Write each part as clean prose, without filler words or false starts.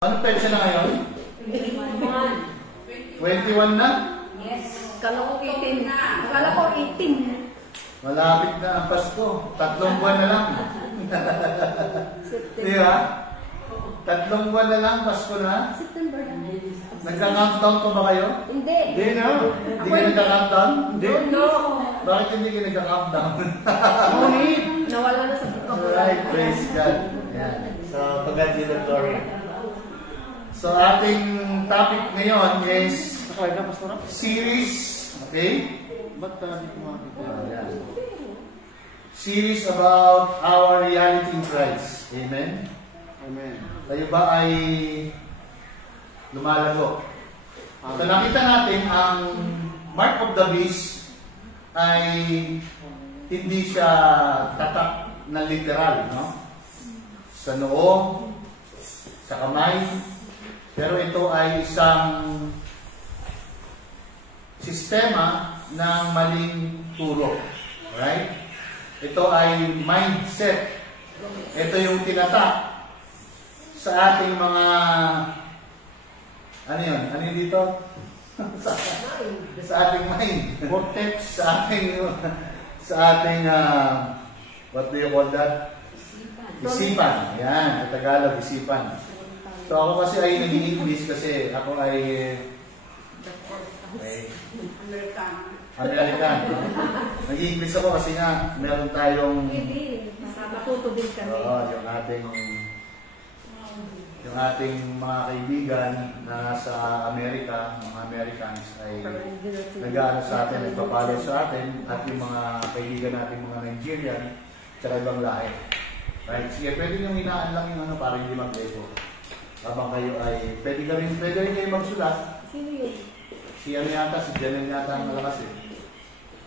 Ano petsa na ngayon? 21. 21 na? Yes. Kala ko 18 na. Kala ko 18. Malapit na ang Pasko. 3 buwan na lang. Di ba? 3 buwan na lang, Pasko na. September. Nagka-countdown ko ba kayo? Hindi. Hindi na. Hindi ka nagka-countdown? Hindi. No. Bakit hindi ka nagka-countdown? Nawala na sa buto. Alright, praise God. Yan. So, congratulatory. So, ating topic ngayon is series. Okay? Ba't hindi ko makakita? Series about our reality in Christ. Amen? Amen. Tayo ba ay lumalago? So, nakita natin ang mark of the beast ay hindi siya tatak na literal, no? Sa noo, sa kamay, pero ito ay isang sistema ng maling turo. Right? Ito ay mindset. Ito yung tinatak sa ating mga ano yun? Ano yun dito? sa ating mind. Vortex. Sa ating what do you call that? Isipan. Yan. Sa Tagalog, isipan. So ako kasi ay nag-i-English kasi ako ay American. No? Nag-i-English ako kasi nga meron tayong Matuto din kami. yung ating mga kaibigan na sa Amerika, mga Americans ay nag-aano sa atin, nagpapalo sa atin, at yung mga kaibigan natin mga Nigerian sa ibang lahi. Right? Sige, pwede nyo hinaan lang yung para hindi mag-echo. Habang kayo ay, pwede rin kayo magsulat. Sino yun? Si ano yata, si Janel yata ang malakas eh.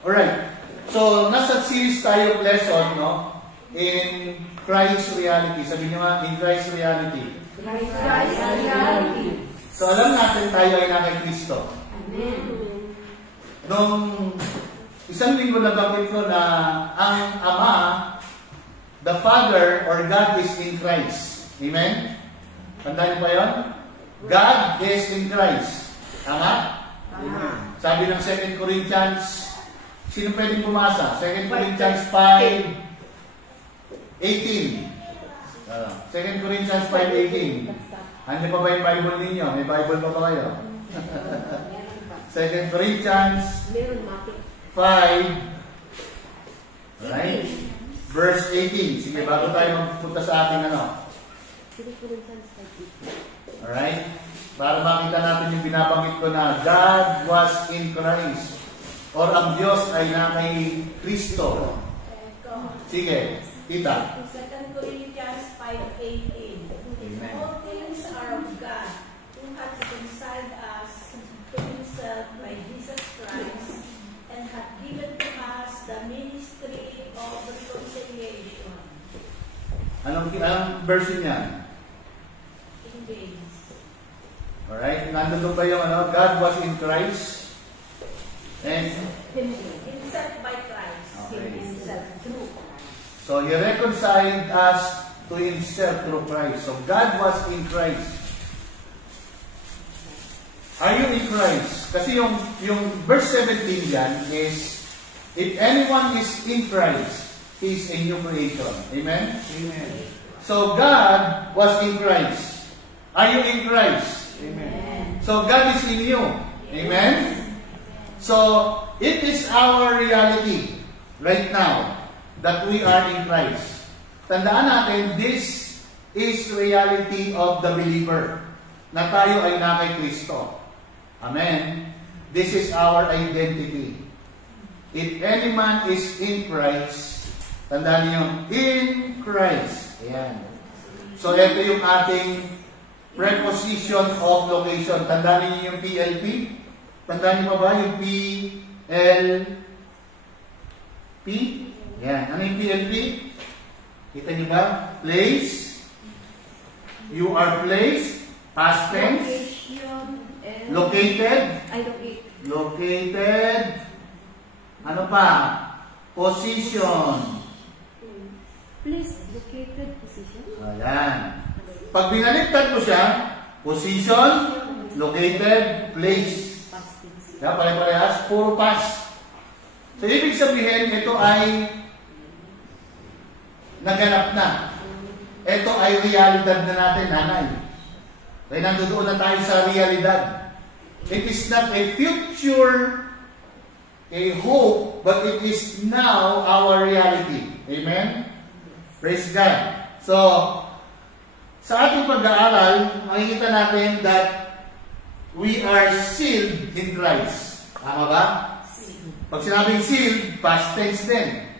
Alright. So, nasa series tayo lesson, no? In Christ reality. Sabi nyo nga, in Christ reality. Christ reality. So, alam natin tayo ay na kay Kristo. Amen. Nung isang linggo nabanggit ko na ang Ama, the Father or God is in Christ. Amen? Tandaan niyo ba yun? God is in Christ. Tama? Amen. Sabi ng 2 Corinthians, sino pwedeng bumasa? 2 Corinthians 5:18. 2 Corinthians 5:18. Ano pa ba yung Bible ninyo? May Bible pa ba kayo? 2 Corinthians 5, right? Verse 18. Sige, bago tayo magpunta sa ating ano. Alright? Para makita natin yung binabanggit ko na God was in Christ. Or ang Diyos ay na kay Kristo. Sige, kita. 2 Corinthians 5:18. Amen. All things are of God, who hath reconciled us to himself by Jesus Christ, and hath given to us the ministry of reconciliation. Anong version niya? English. Alright? Nandun ba yung ano? God was in Christ. And Himself by Christ. Okay. Himself through Christ. so, He reconciled us to Himself through Christ. So, God was in Christ. Are you in Christ? Kasi yung verse 17 yan is, if anyone is in Christ, he is a new creation. Amen? Amen. So, God was in Christ. Are you in Christ? Amen. So, God is in you. Amen? So, it is our reality right now that we are in Christ. Tandaan natin, this is reality of the believer. Na tayo ay na kay Kristo. Amen? This is our identity. If any man is in Christ, tandaan niyo, in Christ. Ayan. So, ito yung ating preposition of location. Tandaan niyo yung PLP? Tandaan niyo pa ba yung PLP? Yan. Ano yung PLP? Kita niyo ba? Place. You are placed. Past tense. Located. Located. Ano pa? Position. Place located position. Ayan. Pag binaliktad mo siya, Position, located, place. Yeah, pare-parehas, puro past. So, ibig sabihin, ito ay naganap na. Ito ay realidad na natin, nanay. Kaya nandoon na tayo sa realidad. It is not a future, a hope, but it is now our reality. Amen? Praise God. So, sa ating pag-aaral, makikita natin that we are sealed in Christ. Tama ba? Pag sinabing sealed, past tense din.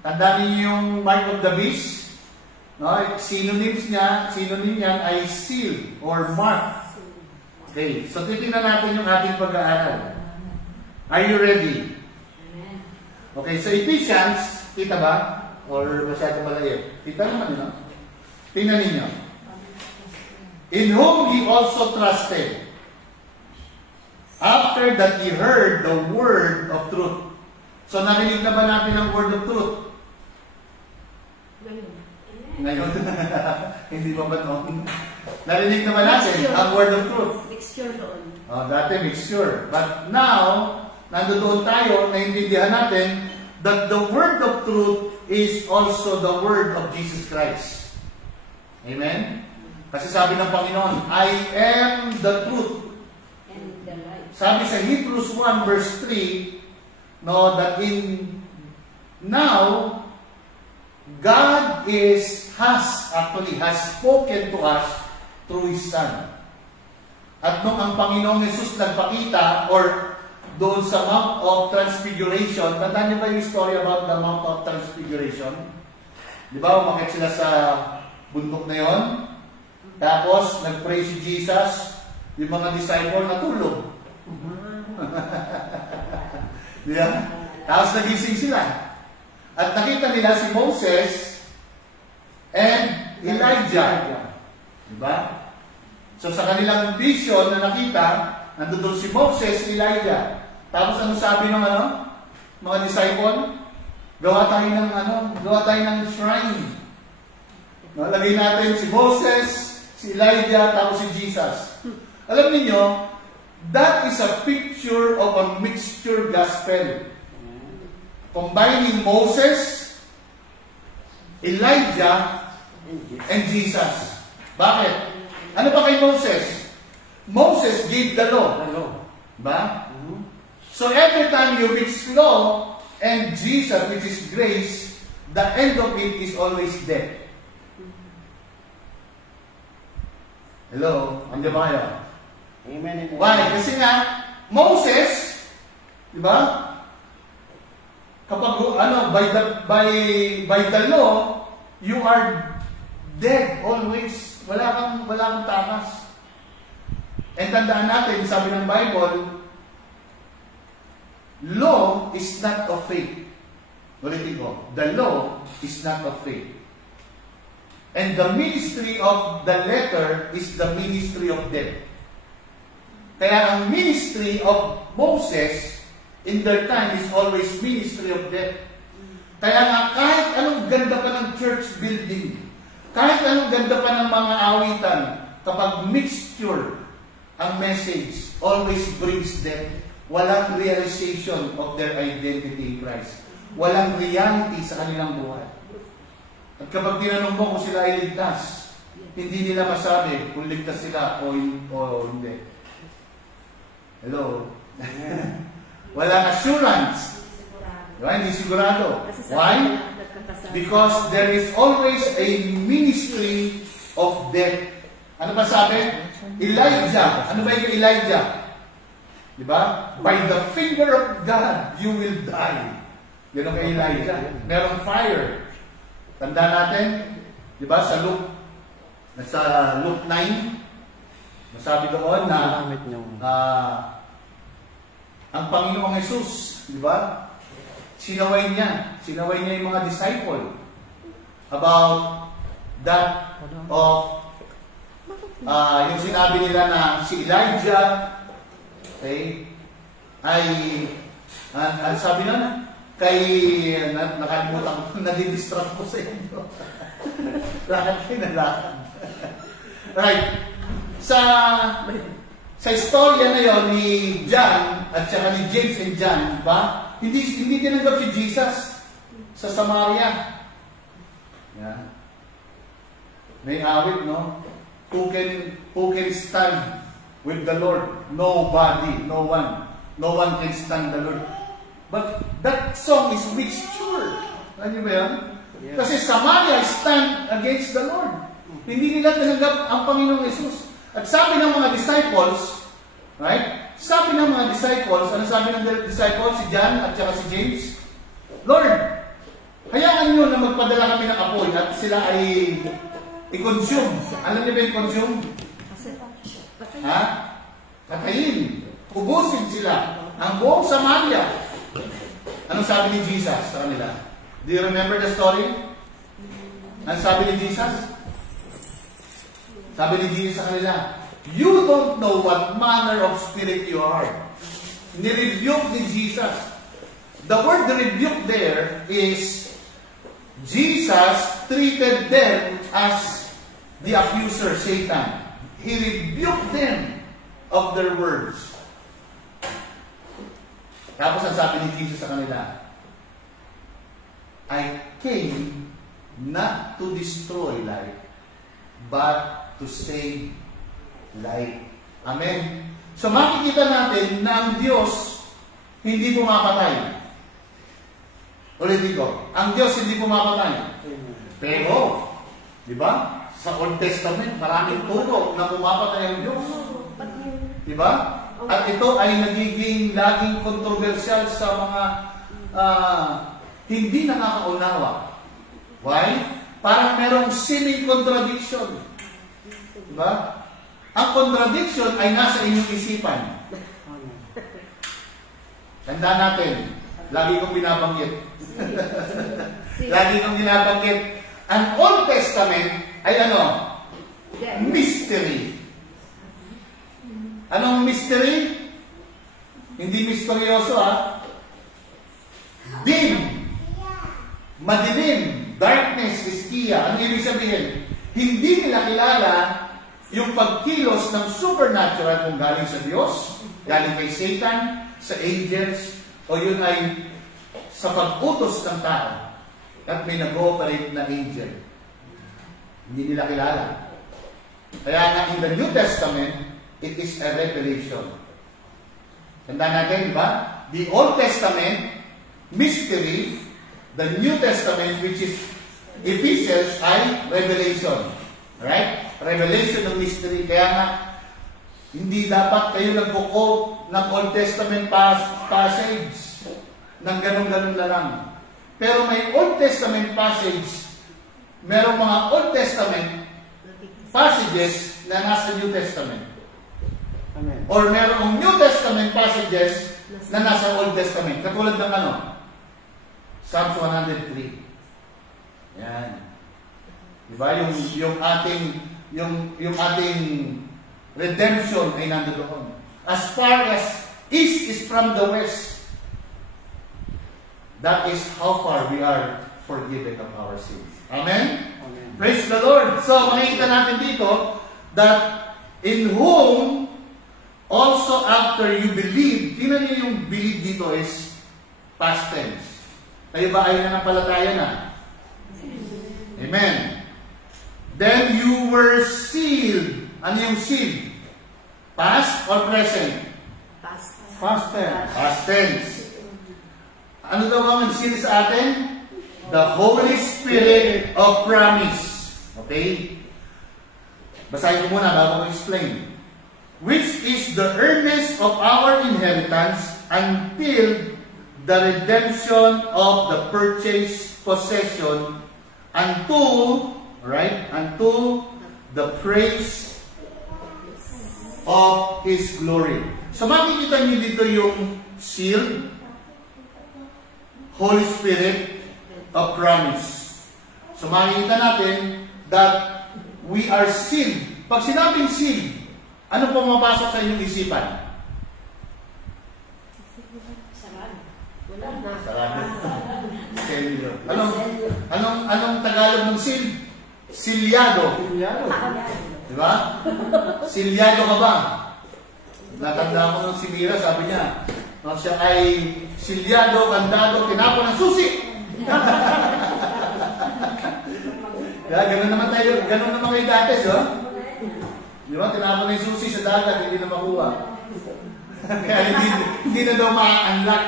Tandaan niyo yung mark of the beast. No? Synonym niyan ay seal or mark. Okay, so titingnan natin yung ating pag-aaral. Are you ready? Okay, so Ephesians, kita ba? Or masyado malayo? Kita naman, no? Tingnan ninyo. In whom he also trusted, after that he heard the word of truth. So, narinig na ba natin ang word of truth? Ngayon. Hindi ba noon? Narinig na ba natin ang word of truth? Mixture doon. Dati mixture. But now, nandoon tayo, naintindihan natin that the word of truth is also the word of Jesus Christ. Amen? Kasi sabi ng Panginoon, I am the truth. And the light. Sabi sa Hebrews 1 verse 3, no, that now, God has spoken to us through His Son. At nung ang Panginoong Jesus nagpakita, or doon sa Mount of Transfiguration, tandaan niyo ba yung story about the Mount of Transfiguration? Di ba, umakit sila sa bundok na yon. Tapos, nag-pray si Jesus, yung mga disciple natulog. Di ba? Tapos nagising sila. At nakita nila si Moses and Elijah. Di ba? So sa kanilang vision na nakita, nandoon si Moses, Elijah. Tapos ano sabi ng mga disciple? Gawa tayo ng shrine. Lagay natin si Moses, si Elijah, tapos si Jesus. Alam niyo, that is a picture of a mixture gospel. Combining Moses, Elijah, and Jesus. Bakit? Ano ba kay Moses? Moses gave the law. Ba? So every time you mix law and Jesus, which is grace, the end of it is always death. Hello? Andiyan ba kayo? Amen. Why? Kasi nga, Moses, di ba? Kapag, by the law, you are dead always. Wala kang takas. And tandaan natin, sabi ng Bible, law is not of faith. Ulitin ko, the law is not of faith. And the ministry of the letter is the ministry of death. Kaya ang ministry of Moses in their time is always ministry of death. Kaya nga kahit anong ganda pa ng church building, kahit anong ganda pa ng mga awitan, kapag mixture ang message, always brings them walang realization of their identity in Christ. Walang reality sa kanilang buhay. At kapag tinanong mo kung sila ay ligtas, hindi nila masabi kung ligtas sila o hindi. Hello? Walang assurance. Diba? Hindi sigurado. Why? Because there is always a ministry of death. Ano ba sabi? Elijah. Ano ba yung Elijah? Diba? By the finger of God, you will die. Yan ang kay Elijah. Merong fire. Tanda natin, diba, sa Luke 9, nasabi doon na ang Panginoong Jesus, diba, sinaway niya yung mga disciple about that of yung sinabi nila na si Elijah ay sabi na nakalimutan ko, nadidistract ko sa inyo. Lakad kayo na lakad. Right. sa istorya na yon ni John at saka ni James and John, ba? Hindi tinanggap si Jesus sa Samaria. Yeah. May awit, no? Who can stand with the Lord? Nobody, no one. No one can stand the Lord. But that song is mixture. Alam niyo ba yan? Yes. Kasi Samaria stand against the Lord. Hindi nila tinanggap ang Panginoong Yesus. At sabi ng mga disciples, right? Sabi ng mga disciples, ano sabi ng disciples? Si John at saka si James? Lord, hayaan nyo na magpadala kami ng apoy at sila ay i-consume. Alam niyo ba yung consume? Ha? Katayin. Ubusin sila. Ang buong Samaria. Anong sabi ni Jesus sa kanila? Do you remember the story? Anong sabi ni Jesus? Sabi ni Jesus sa kanila, you don't know what manner of spirit you are. Nirebuke ni Jesus. The word rebuke there is Jesus treated them as the accuser, Satan. He rebuked them of their words. Tapos ang sabi ni Jesus sa kanila, I came not to destroy life, but to save life. Amen. So makikita natin na ang Diyos hindi pumapatay. Ulitin ko, ang Diyos hindi pumapatay. Pero, di ba? Sa Old Testament, maraming turo na pumapatay ang Diyos. Di ba? At ito ay nagiging laging kontrobersyal sa mga hindi nakakaunawa. Why? Parang merong seeming contradiction. Diba? Ang contradiction ay nasa inyong isipan. Tandaan natin, lagi kong binabanggit. Lagi kong binabanggit. Ang Old Testament ay ano? Mystery. Anong mystery? Hindi misteryoso, ha? Dim. Madilim. Darkness is kiya. Ano ibig sabihin? Hindi nila kilala yung pagkilos ng supernatural kung galing sa Diyos, galing kay Satan, sa angels, o yun ay sa pag-utos ng tao at may nag-ooperate na angel. Hindi nila kilala. Kaya nga in the New Testament, it is a revelation. Tandaan natin, di ba? The Old Testament, mystery. The New Testament, which is Ephesians, ay revelation. Right? Revelation ng mystery. Kaya nga, hindi dapat kayo nagbuko ng Old Testament passage ng ganun-ganun na lang. Pero may Old Testament passage, merong mga Old Testament passages na nasa New Testament. Amen. Or merong New Testament passages na nasa Old Testament. Katulad ng ano? Psalms 103. Yan. Diba? Yung ating redemption ay nandoon. As far as east is from the west, that is how far we are forgiven of our sins. Amen? Amen. Praise the Lord. So, makikita natin dito that in whom also after you believe, tingnan niyo yung believe dito is past tense. Kayo ba ay nanampalataya na? Amen. Then you were sealed. Ano yung sealed? Past or present? Past. Past tense. Past tense. Ano daw ang seal sa atin? The Holy Spirit of promise. Okay? Basahin ko muna bago ko explain. Which is the earnest of our inheritance until the redemption of the purchased possession unto the praise of His glory. So makikita niyo dito yung seal, Holy Spirit of promise. So makikita natin that we are sealed. Pag sinabing sealed, ano pumapasok sa inyong isipan? Sarado. Selyo. Anong Tagalog ng seal? Silyado. Silyado. Di ba? Silyado ka ba? Natanda ko nung si Mira, sabi niya, nung siya ay silyado, kandado, tinapon ng susi. Kaya ganun naman kayo dati, so? Di ba? Tinapon ng susi sa dagat, hindi na makuha. Kaya hindi na daw ma-unlock.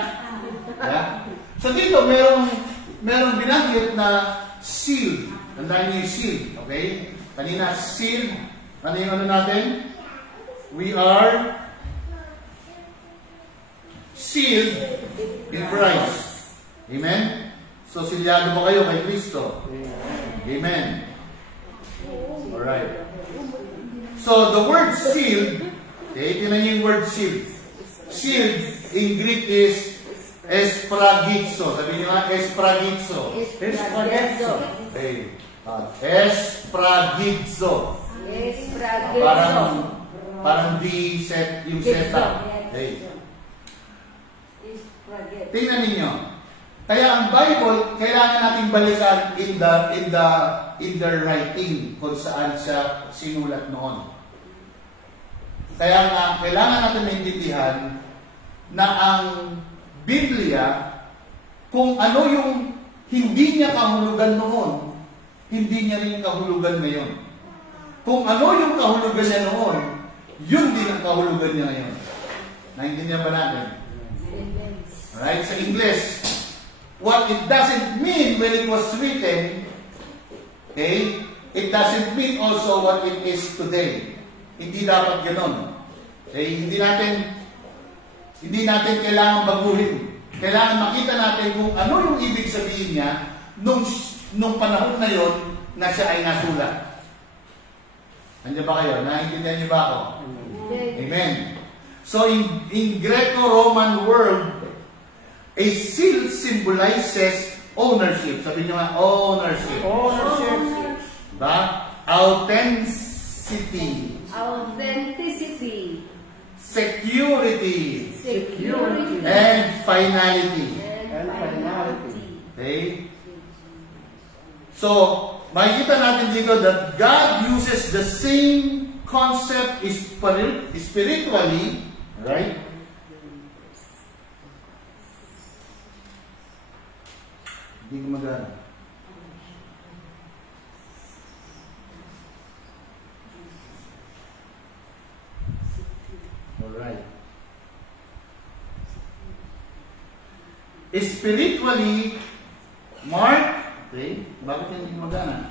Yeah? So dito, merong binanggit na seal. Tandaan niyo yung seal. Okay? Kanina, seal. Ano yung ano natin? We are sealed in Christ. Amen? So, silyado ba kayo kay Kristo? Amen. Alright. So, the word sealed, okay, tinan niyo yung word sealed. Sealed in Greek is espragizo. Sabi niyo nga, espragizo. Espragizo. Okay. Espragizo. Parang di set yung setup. Okay. Tingnan ninyo. Kaya ang Bible, kailangan natin balikan in the writing kung saan siya sinulat noon. Kaya nga, kailangan natin maintindihan na ang Biblia, kung ano yung hindi niya kahulugan noon, hindi niya rin kahulugan ngayon. Kung ano yung kahulugan niya noon, yun din ang kahulugan niya ngayon. Naintindihan ba natin? Alright, sa English, what it doesn't mean when it was written, okay, it doesn't mean also what it is today. Hindi dapat ganoon. Okay, hindi natin kailangan baguhin. Kailangan makita natin kung ano yung ibig sabihin niya nung panahon na yon na siya ay nasulat. Nandiyan ba kayo? Naintindihan niyo ba ako? Amen. So in Greco-Roman world, a seal symbolizes ownership. Sabi niyo nga, ownership. Ownership. Diba? Authenticity. Authenticity. Security. Security. And finality. And finality. Okay? So, makikita natin dito that God uses the same concept spiritually, right? Hindi gumagana. Alright. Spiritually, Mark, okay, bakit hindi gumagana?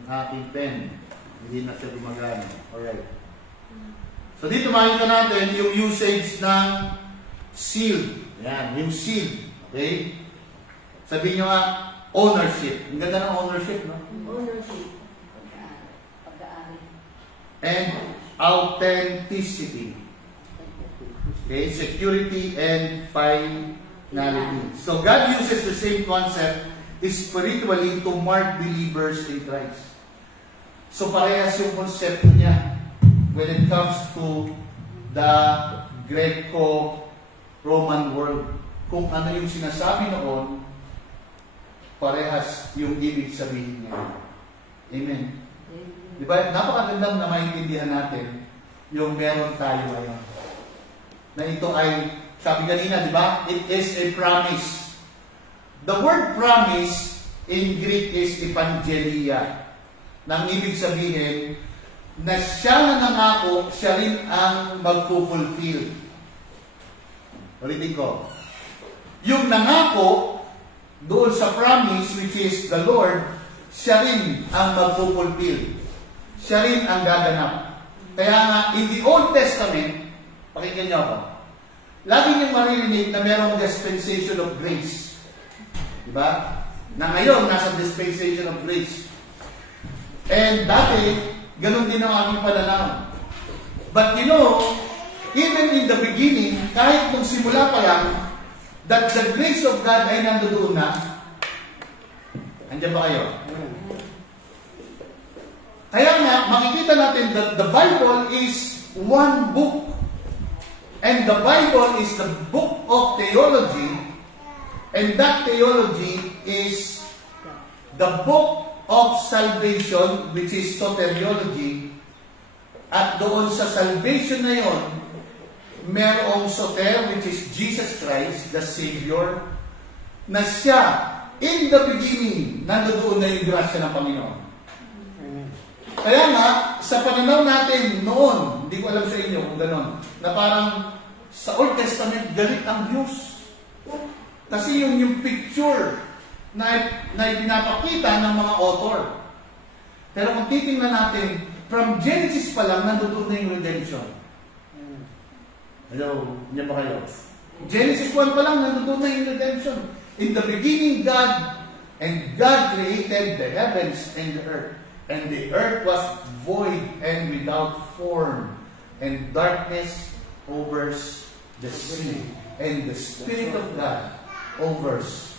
Ang aking pen, hindi na siya gumagana. Alright. So dito makikita natin yung usage ng seal. Yan, yung seal. Okay? Sabihin nyo nga, ownership. Ang ganda ng ownership, no? Ownership. Pag-aari. And authenticity. Okay? Security and finality. So God uses the same concept spiritually to mark believers in Christ. So parehas yung concept niya when it comes to the Greco-Roman world. Kung ano yung sinasabi noon, parehas yung ibig sabihin niya. Amen. Di ba? Napakagandang na maintindihan natin yung meron tayo ngayon. Na ito ay, sabi kanina, di ba? It is a promise. The word promise in Greek is evangelia. Nang ibig sabihin, na siya na nangako, siya rin ang magfulfill. Ulitin ko. Yung nangako, doon sa promise, which is the Lord, siya rin ang magfulfill. Siya rin ang gaganap. Kaya nga, in the Old Testament, pakinggan niyo ako, lagi niyong maririnig na mayroong dispensation of grace. Diba? Na ngayon, nasa dispensation of grace. And dati, ganun din ang aming pananaw. But you know, even in the beginning, kahit kung simula pa lang, that the grace of God ay nandoon na. Andiyan ba kayo? Kaya nga, makikita natin that the Bible is one book. And the Bible is the book of theology. And that theology is the book of salvation, which is soteriology, at doon sa salvation na yon, merong soter, which is Jesus Christ, the Savior, na siya, in the beginning, nandoon na yung grasya ng Panginoon. Kaya nga, sa pananaw natin noon, hindi ko alam sa inyo kung gano'n, na parang sa Old Testament, galit ang Diyos. Kasi yung picture na pinapakita ng mga author. Pero kung titingnan natin, from Genesis pa lang, nandoon na yung redemption. Hello, niya ba kayo? Genesis 1 pa lang, nandoon na yung redemption. In the beginning, God created the heavens and the earth. And the earth was void and without form, and darkness overs the sea. And the Spirit of God overs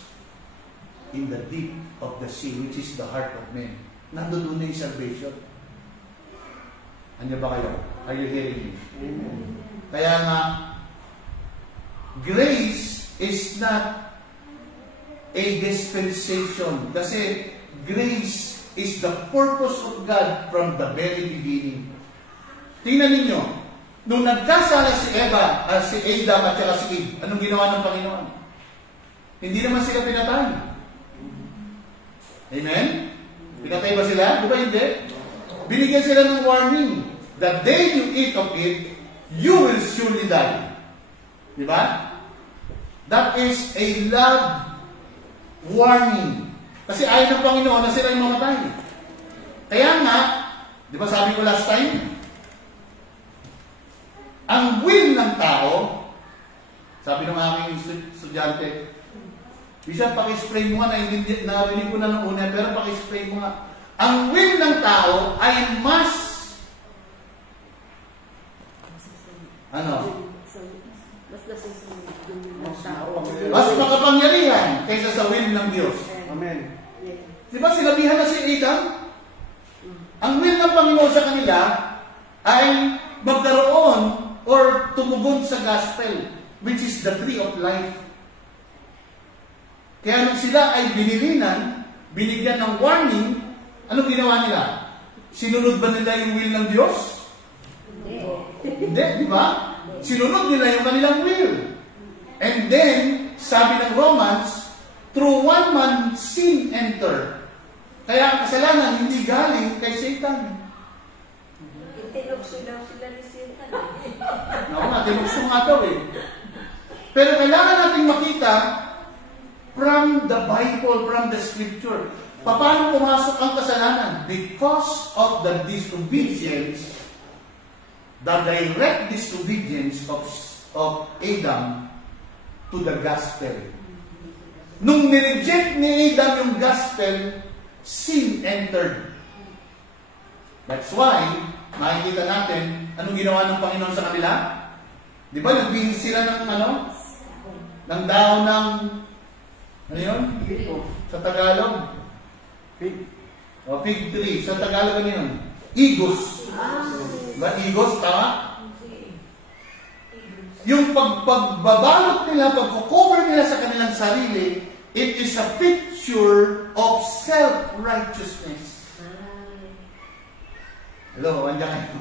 in the deep of the sea, which is the heart of man. Nandoon na yung salvation. Ano ba kayo? Are you hearing me? Kaya nga, grace is not a dispensation. Kasi grace is the purpose of God from the very beginning. Tingnan ninyo, nung nagkasala si Adam at saka si Eve, anong ginawa ng Panginoon? Hindi naman sila pinatay. Amen? Pinatay ba sila? Di ba hindi? Binigyan sila ng warning. The day you eat of it, you will surely die. Di ba? That is a love warning. Kasi ayaw ng Panginoon na sila yung mamatay. Kaya nga, di ba sabi ko last time, ang will ng tao, sabi ng aking estudyante, Bishop, paki-spray mo nga, narinig ko na ng una, pero paki-spray mo nga. Ang will ng tao ay mas mas makapangyarihan kaysa sa will ng Diyos. Amen. Di ba sinabihan na si Adam? Ang will ng Panginoon sa kanila ay magkaroon or tumugon sa gospel, which is the tree of life. Kaya nung sila ay binilinan, binigyan ng warning, anong ginawa nila? Sinunod ba nila yung will ng Diyos? Hindi, di ba? Sinunod nila yung kanilang will. And then, sabi ng Romans, through one man sin entered. Kaya ang kasalanan hindi galing kay Satan. Tinukso daw sila ni Satan. Naku nga, tinukso nga daw eh. Pero kailangan natin makita from the Bible, from the Scripture. Paano pumasok ang kasalanan? Because of the disobedience, the direct disobedience of Adam to the gospel. Nung nireject ni Adam yung gospel, sin entered. That's why, makikita natin, anong ginawa ng Panginoon sa kanila? Di ba, nagbihis sila ng ng daon ng, ano yun? Sa Tagalog? Fig tree. Sa Tagalog, ano yun? Igos. Ba, igos, tama? Yung pagbabalot nila, pagkukover nila sa kanilang sarili, it is a picture of self-righteousness. Hello, andiyan kayo.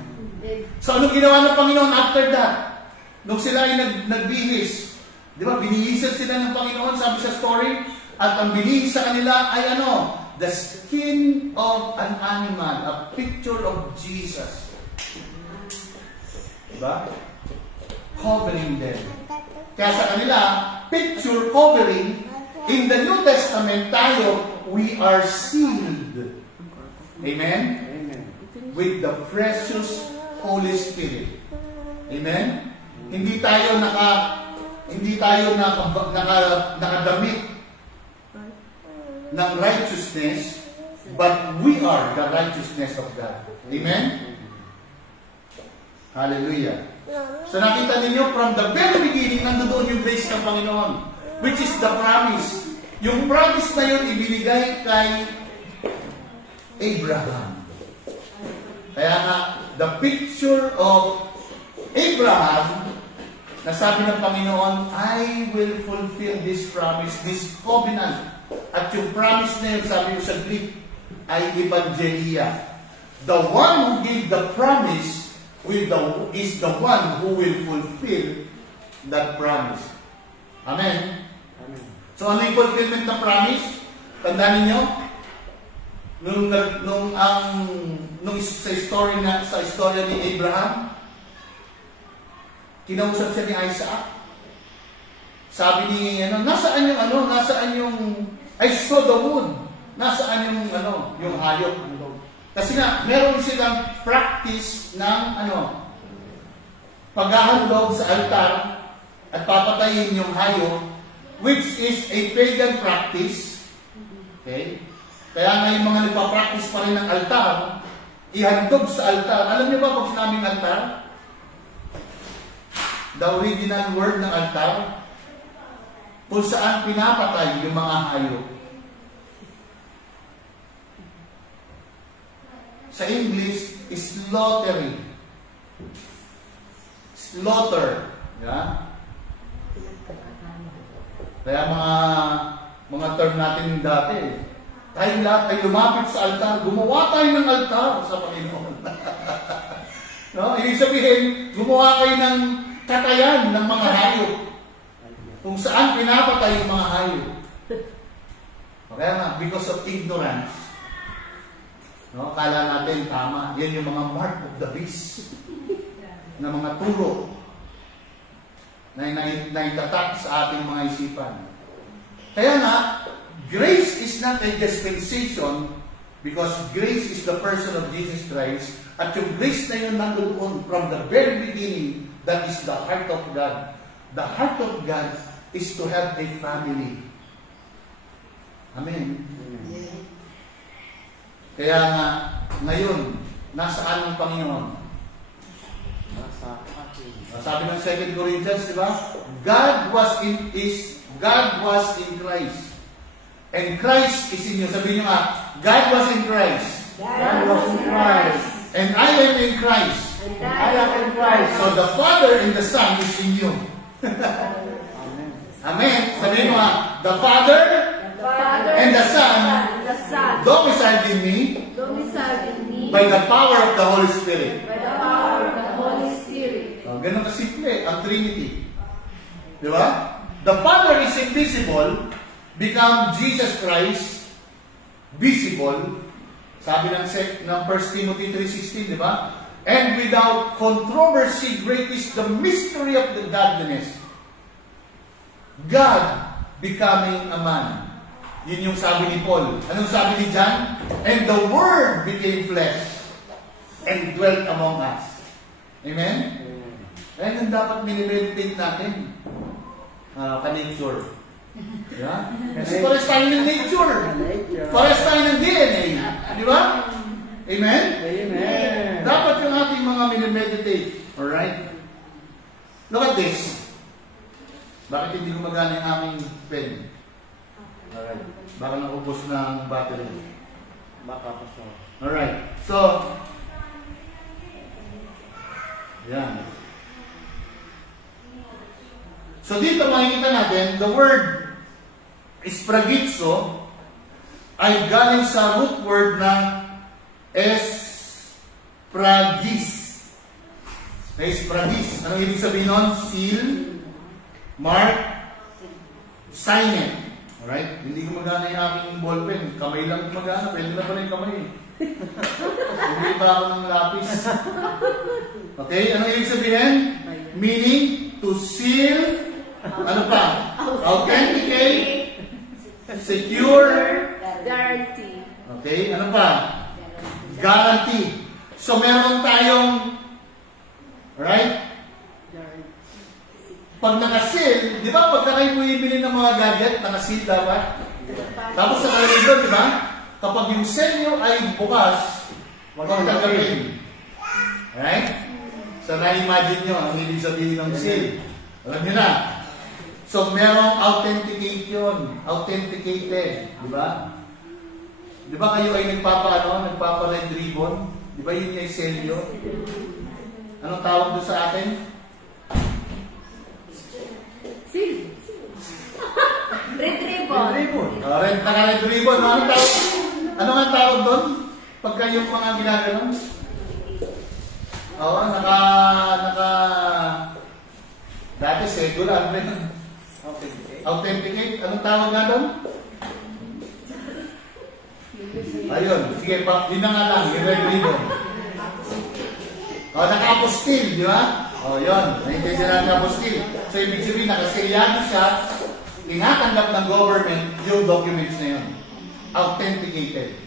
So, anong ginawa ng Panginoon after that? Nung sila ay nagbihis, di ba, binihisan sila ng Panginoon, sabi sa story, at ang binihis sa kanila ay ano? The skin of an animal, a picture of Jesus. Diba? Covering them. Kaya sa kanila, picture covering. In the New Testament, tayo, we are sealed. Amen? Amen. With the precious Holy Spirit. Amen? Hindi tayo nakadamit ng righteousness, but we are the righteousness of God. Amen? Hallelujah. So nakita ninyo, from the very beginning, nandoon yung grace ng Panginoon, which is the promise. Yung promise na yun, ibinigay kay Abraham. Kaya nga, the picture of Abraham, na sabi ng Panginoon, I will fulfill this promise, this covenant, At yung promise na yun, sabi ko sa Greek, ay evangelia. The one who gave the promise is the one who will fulfill that promise. Amen? Amen. So ano yung fulfillment ng promise? Tandaan ninyo? Sa istorya ni Abraham, kinausap siya ni Isaac. Sabi ni, nasaan yung, I saw the wood. Nasaan yung hayop? Kasi nga, meron silang practice ng, paghahandog sa altar at papatayin yung hayop, which is a pagan practice. Okay? Kaya nga yung mga nagpa-practice pa rin ng altar, ihandog sa altar. Alam niyo ba pag sinabing altar? The original word ng altar, kung saan pinapatay yung mga hayop. Sa English, slaughtering. Slaughter. Yeah? Kaya mga term natin dati, tayong lahat ay lumapit sa altar, gumawa tayo ng altar sa Panginoon. No? Ibig sabihin, gumawa kayo ng katayan ng mga hayop. Kung saan pinapatay yung mga hayop. Kaya nga, because of ignorance, no, kala natin tama. Yan yung mga mark of the beast na mga turo na naitatak sa ating mga isipan. Kaya nga, grace is not a dispensation because grace is the person of Jesus Christ. At yung grace na yun nandoon from the very beginning, that is the heart of God. The heart of God is to have a family. Amen. Kaya nga, ngayon, nasaan ang Panginoon? Nasa akin. Sabi ng 2 Corinthians, di ba? God was in Christ. And Christ is in you. Sabihin nyo nga, God was in Christ. God was in Christ. And I am in Christ. And I am in Christ. So the Father and the Son is in you. Amen. Amen. Sabihin mo nga, the Father and the Son domiciled in me by the power of the Holy Spirit. Ganun kasimple ang Trinity. Di ba? The Father is invisible, become Jesus Christ visible. Sabi ng 1 Timothy 3:16, di ba? And without controversy, great is the mystery of the godliness. God becoming a man. Yun yung sabi ni Paul. Anong sabi ni John? And the Word became flesh and dwelt among us. Amen? Kaya yung dapat minimeditate natin. Ka-nature. Yeah? Kasi pares tayo ng nature. Pares tayo ng DNA. Di ba? Amen? Amen. Dapat yung ating mga minimeditate. Alright? Look at this. Bakit hindi gumagana yung aming pen? Alright. Baka naubos ng battery. Baka pa siya. Alright. So, yan. So dito makikita natin, the word espragitzo ay galing sa root word na espragis. Espragis. Anong ibig sabihin nun? Seal, mark, signet. Alright? Hindi gumagana yung aking ballpen. Kamay lang gumagana. Pwede na pala yung kamay. Hindi pa ako ng lapis. Okay? Anong ibig sabihin? Meaning, to seal, ano pa? Authenticate, secure, Guarantee. okay? Ano pa? Guarantee. So, meron tayong, right? Pag nakasil, di ba? Pagka kayo bumibili ng mga gadget, nakasil dapat. Tapos sa kalibro, di ba? Kapag yung selyo ay bukas, huwag tanggapin. Right? So, na-imagine nyo ang ibig sabihin ng seal. Alam nyo na. So, merong authentication. Authenticated. Di ba? Di ba kayo ay nagpapa-red ribbon? Di ba yun yung selyo? Anong tawag doon sa atin? Seal. Red ribbon. Naka-red ribbon. Ano nga tawag doon? Pagka yung mga ginaganon? Oo, dati secular. Authenticate. Anong tawag nga doon? Ayun. Sige, yun na nga lang. Yung red ribbon. Naka-apostil, di ba? Yun. Naintindihan natin apostil. So, ibig sabihin, nakasilyado siya, tinatanggap ng government yung documents na yun. Authenticated.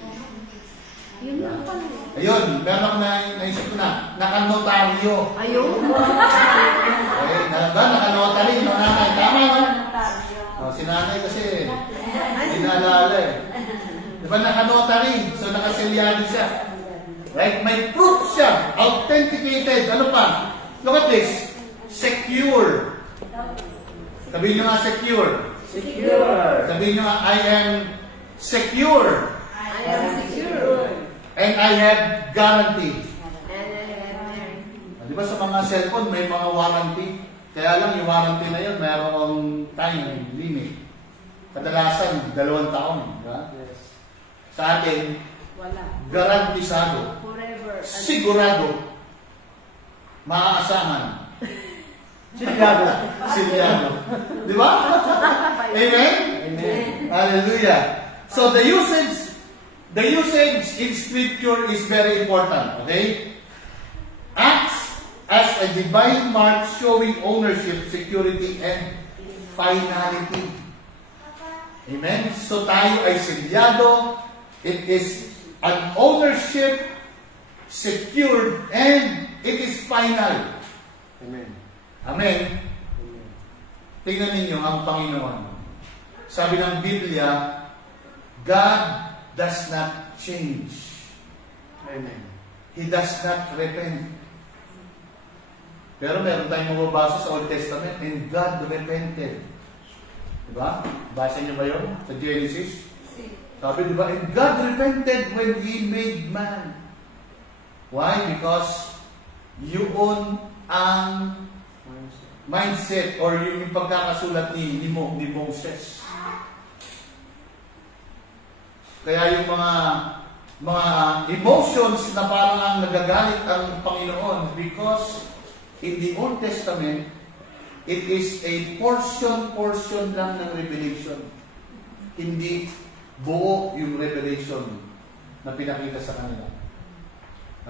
Yun lang pala. Ayun, meron ako naisip ko na, nakanotaryo. Ayun. Okay, nakanotaryo, no, nanay. Tama, no? Si nanay kasi, inaalala eh. Diba nakanotary? So, nakasilyado siya. Right? May proof siya. Authenticated. Ano pa? Look at this. Secure. Sabihin nyo nga secure. Secure. Sabihin nyo nga, I am secure. I am secure. And I have guarantee. And I have Di ba sa mga cellphone, may mga warranty. Kaya lang yung warranty na yun, mayroong time limit. Kadalasan, 2 taon. Diba? Yes. Sa atin, wala. garantisado. Forever. Sigurado. Maaasahan. Silyado. Silyado. Di ba? Amen? Amen. Hallelujah. So the usage in Scripture is very important. Okay? Acts as a divine mark showing ownership, security, and finality. Amen? So tayo ay silyado. It is an ownership, secured, and it is final. Amen. Amen? Amen. Tingnan ninyo ang Panginoon. Sabi ng Biblia, God does not change. Amen. He does not repent. Pero meron tayong mababasa sa Old Testament, and God repented. Diba? Basa niyo ba yun? Sa Genesis? Sabi, diba? And God repented when He made man. Why? Because yun ang mindset or yung pagkakasulat ni Moses. Kaya yung mga emotions na parang ang nagagalit ang Panginoon because in the Old Testament, it is a portion lang ng revelation. Hindi buo yung revelation na pinakita sa kanila.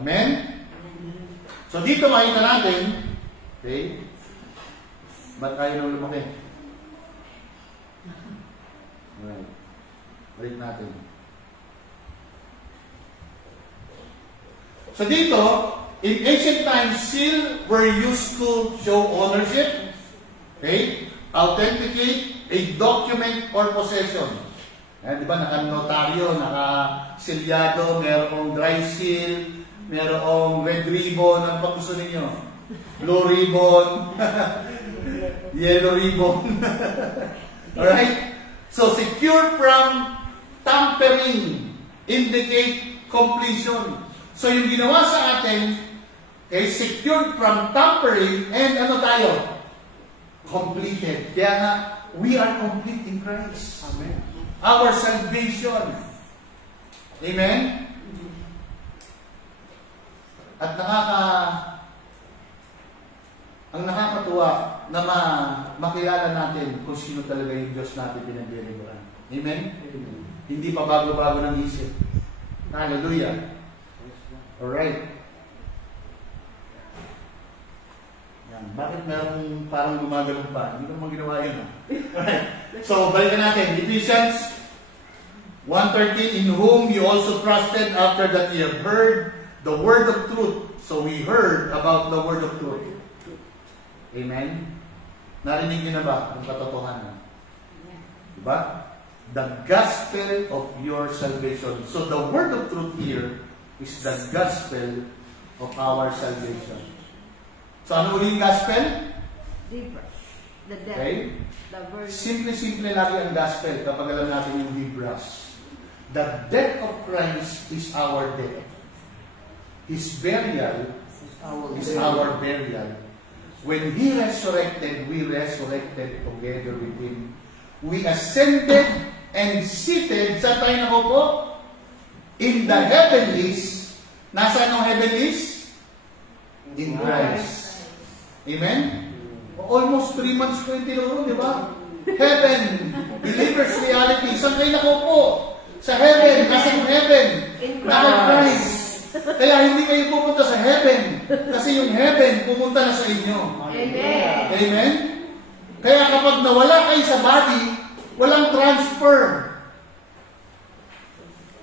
Amen? So dito makita natin, okay, ba't tayo nang lumaki? Alright. Balik natin. So dito, in ancient times, seal were used to show ownership, okay, authenticate a document or possession. Di ba, naka-notaryo, naka-silyado, merong dry seal, merong red ribbon, ano pa gusto ninyo? Blue ribbon, yellow ribbon. Alright? So, secure from tampering, indicate completion. So, yung ginawa sa atin, secured from tampering, and ano tayo? Completed. Kaya nga, we are complete in Christ. Amen. Our salvation. Amen? At ang nakakatuwa na makilala natin kung sino talaga yung Diyos natin pinaglilingkuran. Amen? Amen. Hindi pa bago-bago ng isip. Hallelujah. Alright. Yan. Bakit meron parang gumagalaw pa? Hindi ko naman ginawa yun. Alright. So, balikan natin. Ephesians 1:13, in whom you also trusted after that ye have heard the word of truth. So, we heard about the word of truth. Amen? Narinig niyo na ba ang katotohanan? Diba? The gospel of your salvation. So, the word of truth here is the gospel of our salvation. So, ano ulit yung gospel? The death. Okay? The word. Simple-simple lagi ang gospel kapag alam natin yung Hebrews. The death of Christ is our death. His burial is our burial. When He resurrected, we resurrected together with Him. We ascended and seated, saan tayo nakaupo? In the heavenlies. Nasaan ang heavenlies? In Christ. Amen? Almost 3 months ko yung tinuro, di ba? Heaven, believers reality. Saan kayo nakaupo? Sa heaven, nasa heaven. Naka Christ. Kaya hindi kayo pupunta sa heaven. Kasi yung heaven, pupunta na sa inyo. Amen. Amen? Kaya kapag nawala kayo sa body, walang transfer.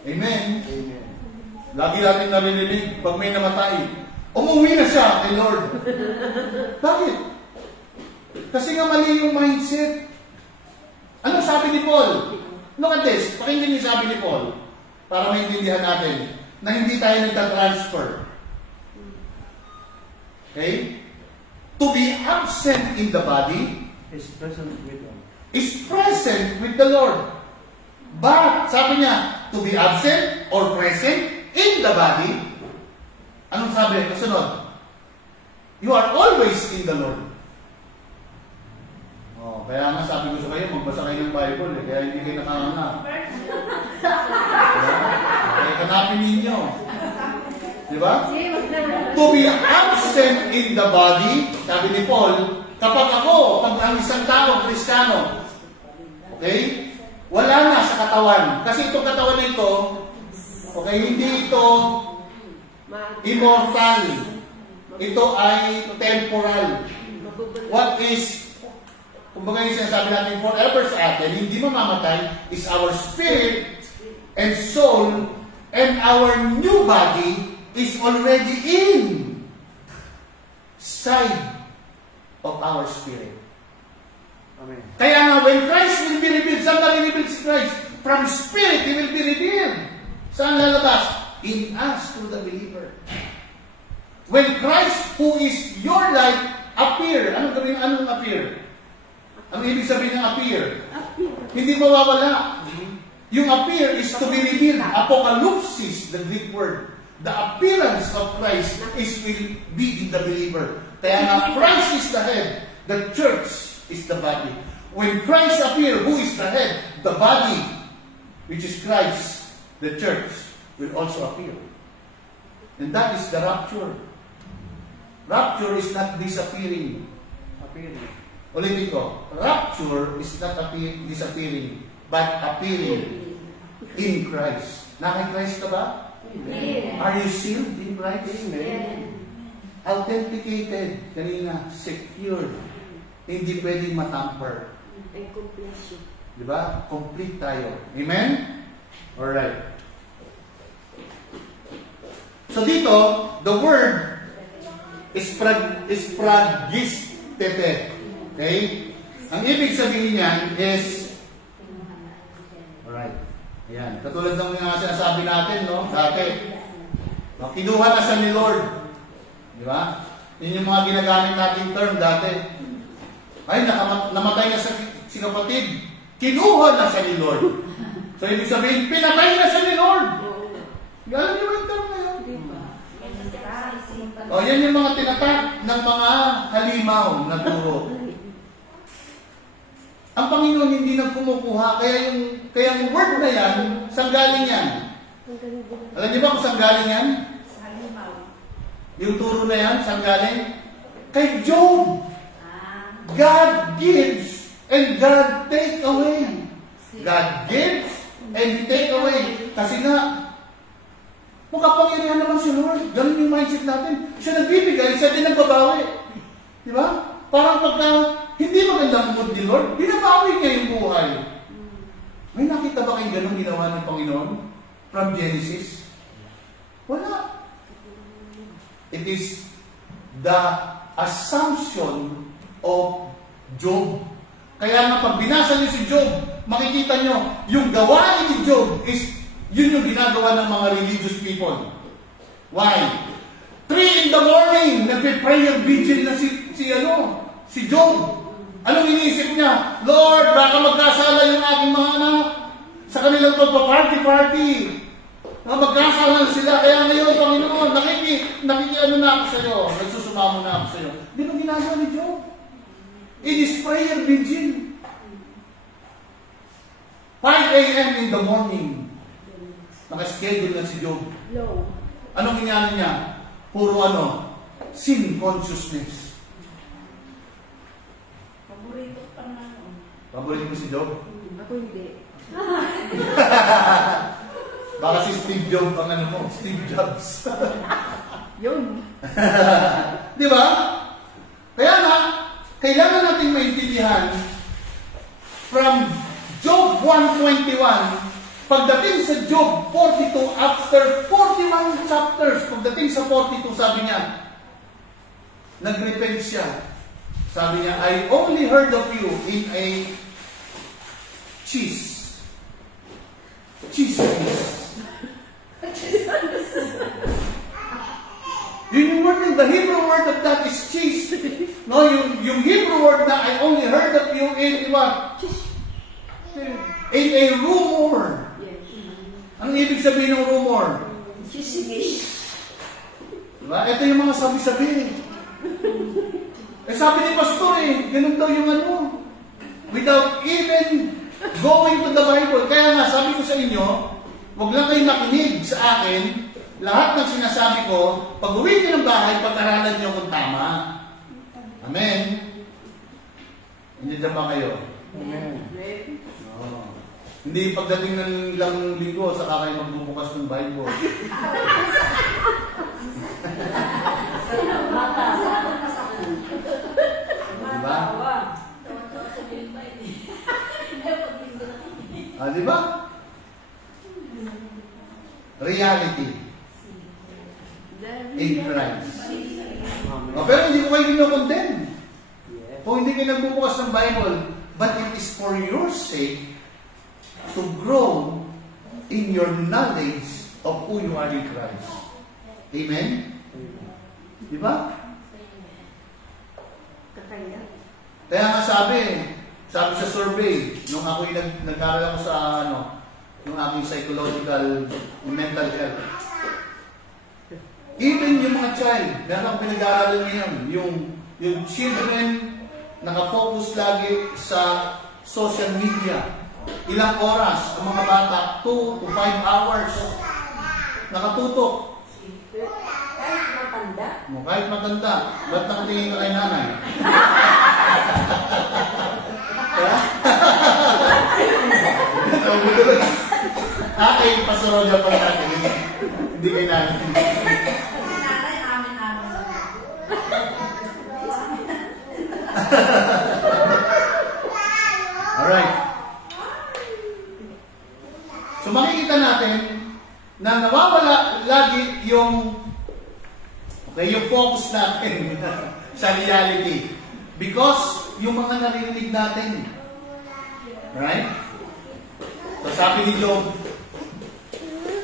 Amen? Amen. Lagi natin narinig, pag may namatay, umuwi na siya kay Lord. Bakit? Kasi nga mali yung mindset. Ano sabi ni Paul? Look at this. Pakinggan niyo sabi ni Paul para maintindihan natin na hindi tayo nagta-transfer. Okay? To be absent in the body Is present with them. is present with the Lord. But, sabi niya, to be absent or present in the body, anong sabi? Kasunod, you are always in the Lord. Oh, kaya nga sabi ko sa kayo, magbasa kayo ng Bible eh, kaya hindi kayo nakanganga. Kaya hanapin ninyo. Di ba? To be absent in the body, sabi ni Paul, kapag ang isang tao, Kristiyano, okay, wala na sa katawan. Kasi itong katawan na ito, okay, hindi ito immortal. Ito ay temporal. What is, kumbaga yung sinasabi natin, forever sa atin, hindi mamamatay, is our spirit and soul, and our new body is already inside of our spirit. Amen. Kaya nga, when Christ will be revealed, saan ba revealed si Christ? From spirit, He will be revealed. Saan lalabas? In us, to the believer. When Christ, who is your life, appear. Anong gawin? Anong appear? Ang ibig sabihin ng appear? Hindi mawawala. Yung appear is to be revealed. Apocalypsis, the Greek word. The appearance of Christ will be in the believer. Kaya nga, Christ is the head. The church is the body. When Christ appear, who is the head? The body, which is Christ, the church, will also appear. And that is the rapture. Rapture is not disappearing. Appearing. Ulitin ko, rapture is not disappearing, but appearing in Christ. Naka Christ ka ba? Amen. Are you sealed in Christ? Amen. Authenticated, kanina, secured. Hindi pwedeng matamper. And completion. Diba? Complete tayo. Amen? Alright. So dito, the word is pragistete. Okay? Ang ibig sabihin niyan is, alright. Ayan. Katulad ng mga sinasabi natin, no? Dati, kinuha na sa ni Lord. Di ba? Yun yung mga ginagamit natin term dati. Ay, namatay na si kapatid. Kinuha na sa ni Lord. So, ibig sabihin, pinatay na sa ni Lord. Alam niyo ba yung term na yun? O, yan yung mga tinatak ng mga halimaw na turo. Ang Panginoon hindi nang kumukuha, kaya yung word na yan, saan galing yan? Alam niyo ba kung saan galing yan? Yung turo na yan, saan galing? Kay Job. God gives and God take away. God gives and He take away. Kasi nga, makapangyarihan naman si Lord. Ganun yung mindset natin. Siya nagbibigay, siya din nagbabawi. Di ba? Parang pagka hindi magandang mood ni Lord, binabawi niya yung buhay. May nakita ba kayong ganun ginawa ng Panginoon? From Genesis? Wala. It is the assumption of Job. Kaya nga pag binasa niyo si Job, makikita niyo, yung gawain ni Job is yun yung ginagawa ng mga religious people. Why? 3 in the morning, nagpe-prayer vigil na si Job. Anong iniisip niya? Lord, baka magkasala yung aking mga anak sa kanilang pagpa-party-party. Magkasala sila. Kaya ngayon, Panginoon, nakikiano na ako sa iyo. Nagsusumamo na ako sa iyo. Di ba ginagawa ni Job? It is prayer vigil. 5 a.m. in the morning. Naka-schedule na si Job. Low. Anong nangyari niya? Puro sin consciousness. Paborito pa na. Paborito mo si Job? Ako hindi. Baka si Steve Jobs ang mo, Steve Jobs. Yun. Di ba? Kaya nga, kailangan natin maintindihan from Job 1:21, pagdating sa Job 42, after 41 chapters, pagdating sa 42, sabi niya, nag-repent siya. Sabi niya, I only heard of you in a cheese. Cheese. Yung word, the Hebrew word of that is cheese. No, yung Hebrew word na I only heard of you in what? In a rumor. Ang ibig sabihin ng rumor? Chismis. Diba? Ito yung mga sabi-sabi. Sabi ni Pastor ganun daw yung without even going to the Bible. Kaya nga, sabi ko sa inyo, huwag lang kayo makinig sa akin. Lahat ng sinasabi ko, pag uwi niyo ng bahay, pag-aralan niyo kung tama. Amen? Hindi dyan ba kayo? Amen. Oh. Hindi pagdating ng ilang linggo, saka kayo magbubukas ng Bible. Diba? Diba? Reality in Christ. Pero hindi ko kayo kinokondemn. Kung hindi kayo nagbubukas ng Bible, but it is for your sake to grow in your knowledge of who you are in Christ. Amen? Diba? Kakaya. Kaya nga sabi sa survey, nung ako'y nag-aaral ako sa yung aking psychological mental health. Even yung mga child, meron akong pinag-aaralan ngayon, yung children nakafocus lagi sa social media. Ilang oras ang mga bata? 2 to 5 hours. Nakatutok. Kahit matanda. Kahit matanda. Ba't nakatingin ka kay nanay? Kay Pastor Roger pa natin. Hindi kay nanay. Kasi nanay, amin-amin. Alright. So makikita natin na nawawala lagi yung focus natin sa reality. Because yung mga naririnig natin. Right? So sabi ni Job,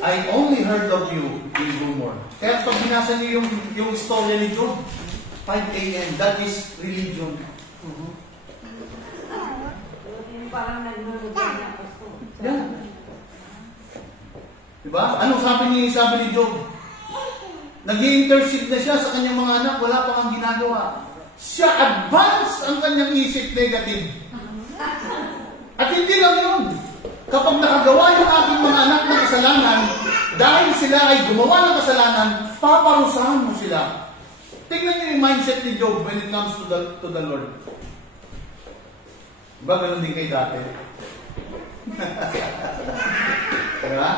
I only heard of you in rumor. Kaya pag binasa niyo yung story ni Job, 5 a.m., that is religion. Parang nagmumugay na ako. Yeah. Diba? Anong sabi ni Job? Nag-i-intercede na siya sa kanyang mga anak, wala pa kang ginagawa. Siya advance ang kanyang isip negative. At hindi lang yun. Kapag nakagawa yung aking mga anak ng kasalanan, dahil sila ay gumawa ng kasalanan, paparusahan mo sila. Tingnan niyo yung mindset ni Job when it comes to the Lord. Diba ganun din kayo dati? Diba?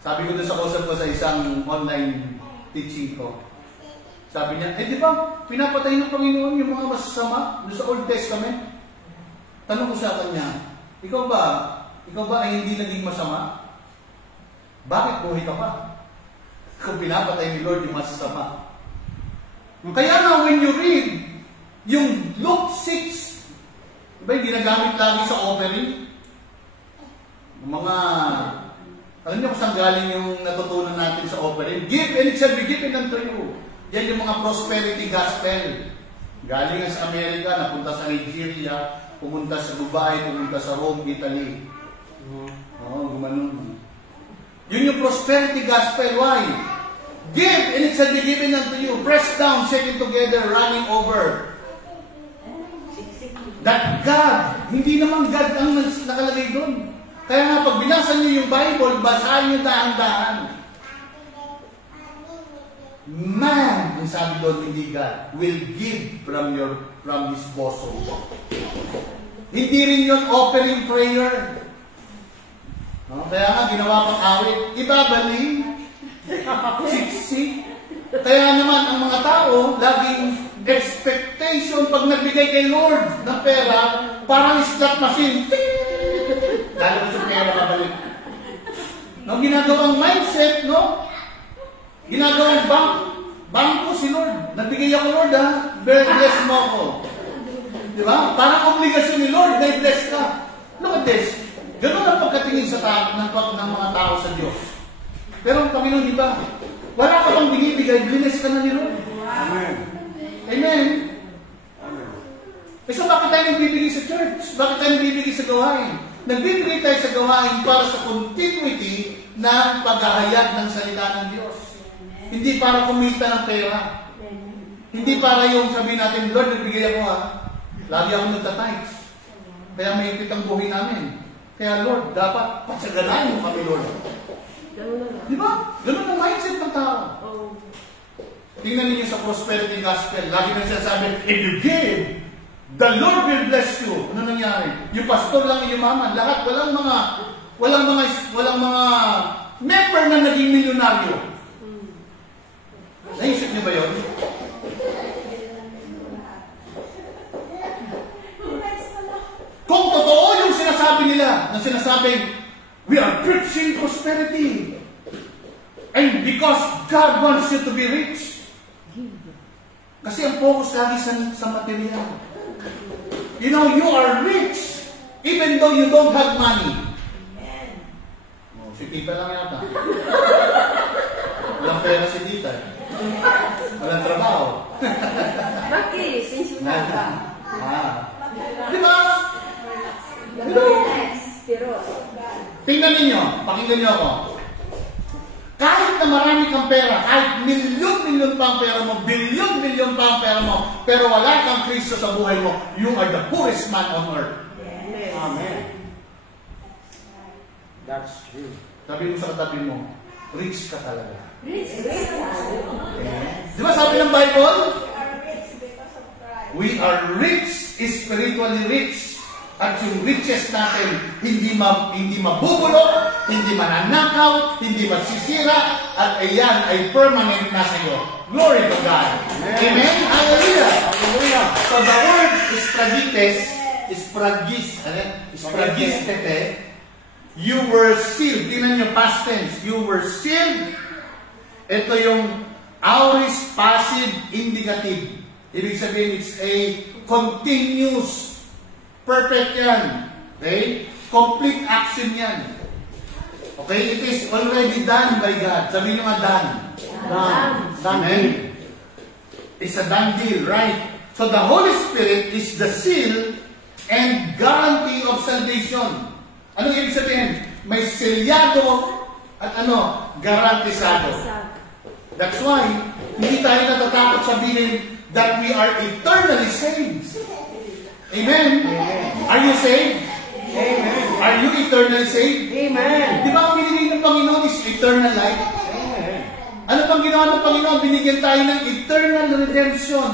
Sabi ko doon sa kausap ko sa isang online teaching ko. Sabi niya, di ba, pinapatay ng Panginoon yung mga masasama doon sa Old Testament? Tanong ko sa kanya, ikaw ba ay hindi naging masama? Bakit buhay ka pa? Kung pinapatay ni Lord yung masasama. Kaya na when you read yung Luke 6, diba yung ginagamit lagi sa offering? Mga, alam niyo kung saan galing yung natutunan natin sa offering? Give and it shall be given unto you. Yan yung mga prosperity gospel. Galing sa Amerika, napunta sa Nigeria, pumunta sa Dubai, pumunta sa Rome, Italy. Gumanon. Yun yung prosperity gospel. Why? Give and it shall be given unto you. Press down, shaking together, running over. That God, hindi naman God ang nakalagay doon. Kaya nga, pag binasa niyo yung Bible, basahin niyo dahan-dahan. Man, yung sabi doon, hindi God, will give from His bosom. Hindi rin yun offering prayer. No? Kaya nga, ginawa pang awit, ibabaling, siksik. Kaya naman, ang mga tao, laging expectation pag nagbigay kay Lord ng pera, parang slot machine. Lalo sa pera kabalik. No, ginagawang mindset, no? Ginagawang bangko si Lord. Nagbigay ako, Lord, ha? Bless mo ako. Di ba? Parang obligasyon ni Lord na i-bless ka. Look at this. Ganun ang pagkatingin sa ng mga tao sa Diyos. Pero ang Panginoon, di ba? Wala ka bang binibigay, bless ka na ni Lord. Amen. Amen. Amen. So bakit tayo nagbibigay sa church? Bakit tayo nagbibigay sa gawain? Nagbibigay tayo sa gawain para sa continuity ng paghahayag ng salita ng Diyos. Hindi para kumita ng pera. Hindi para yung sabihin natin, Lord, nagbigay ako ha. Lagi ako nagtatites. Kaya may ipit ang buhay namin. Kaya Lord, dapat patsaganahin mo kami, Lord. Di ba? Ganun ang mindset ng tao. Tingnan niyo sa prosperity gospel. Lagi na sinasabi, if you give, the Lord will bless you. Ano nangyari? Yung pastor lang yung yumaman. Lahat, walang mga member na naging milyonaryo. Naisip niyo ba yun? Kung totoo yung sinasabi nila, na sinasabing, we are preaching prosperity. And because God wants you to be rich. Kasi ang focus lagi sa material. You know, you are rich even though you don't have money. Oh, si Tita lang yata. Walang pera si Tita. Walang trabaho. Bakit? Since you have ka. Di ba? Pero, Tingnan ninyo, pakinggan niyo ako. Kahit na marami kang pera, kahit milyon-milyon pa ang pera mo, bilyon-bilyon pa ang pera mo, pero wala kang Kristo sa buhay mo, you are the poorest man on earth. Amen. That's true. Sabi mo sa katabi mo, rich ka talaga. rich. Di ba sabi ng Bible? We are rich because of Christ. We are rich, spiritually rich. At yung riches natin, hindi mabubulok, hindi mananakaw, hindi magsisira, at ayan ay permanent na sa iyo. Glory to God. Amen? Hallelujah. Hallelujah. So the word spragis, you were sealed. Tingnan nyo, past tense. You were sealed. Ito yung aorist passive indicative. Ibig sabihin, it's a continuous. Perfect yan. Okay? Complete action yan. Okay? It is already done by God. Sabihin nyo nga done. Done. Amen. It's a done deal, right? So the Holy Spirit is the seal and guarantee of salvation. Anong ibig sabihin? May selyado at garantisado. That's why, hindi tayo natatakot sabihin that we are eternally saved. Amen? Are you saved? Amen. Are you eternally saved? Amen. Di ba ang binigay ng Panginoon is eternal life? Amen. Ano pang ginawa ng Panginoon? Binigyan tayo ng eternal redemption.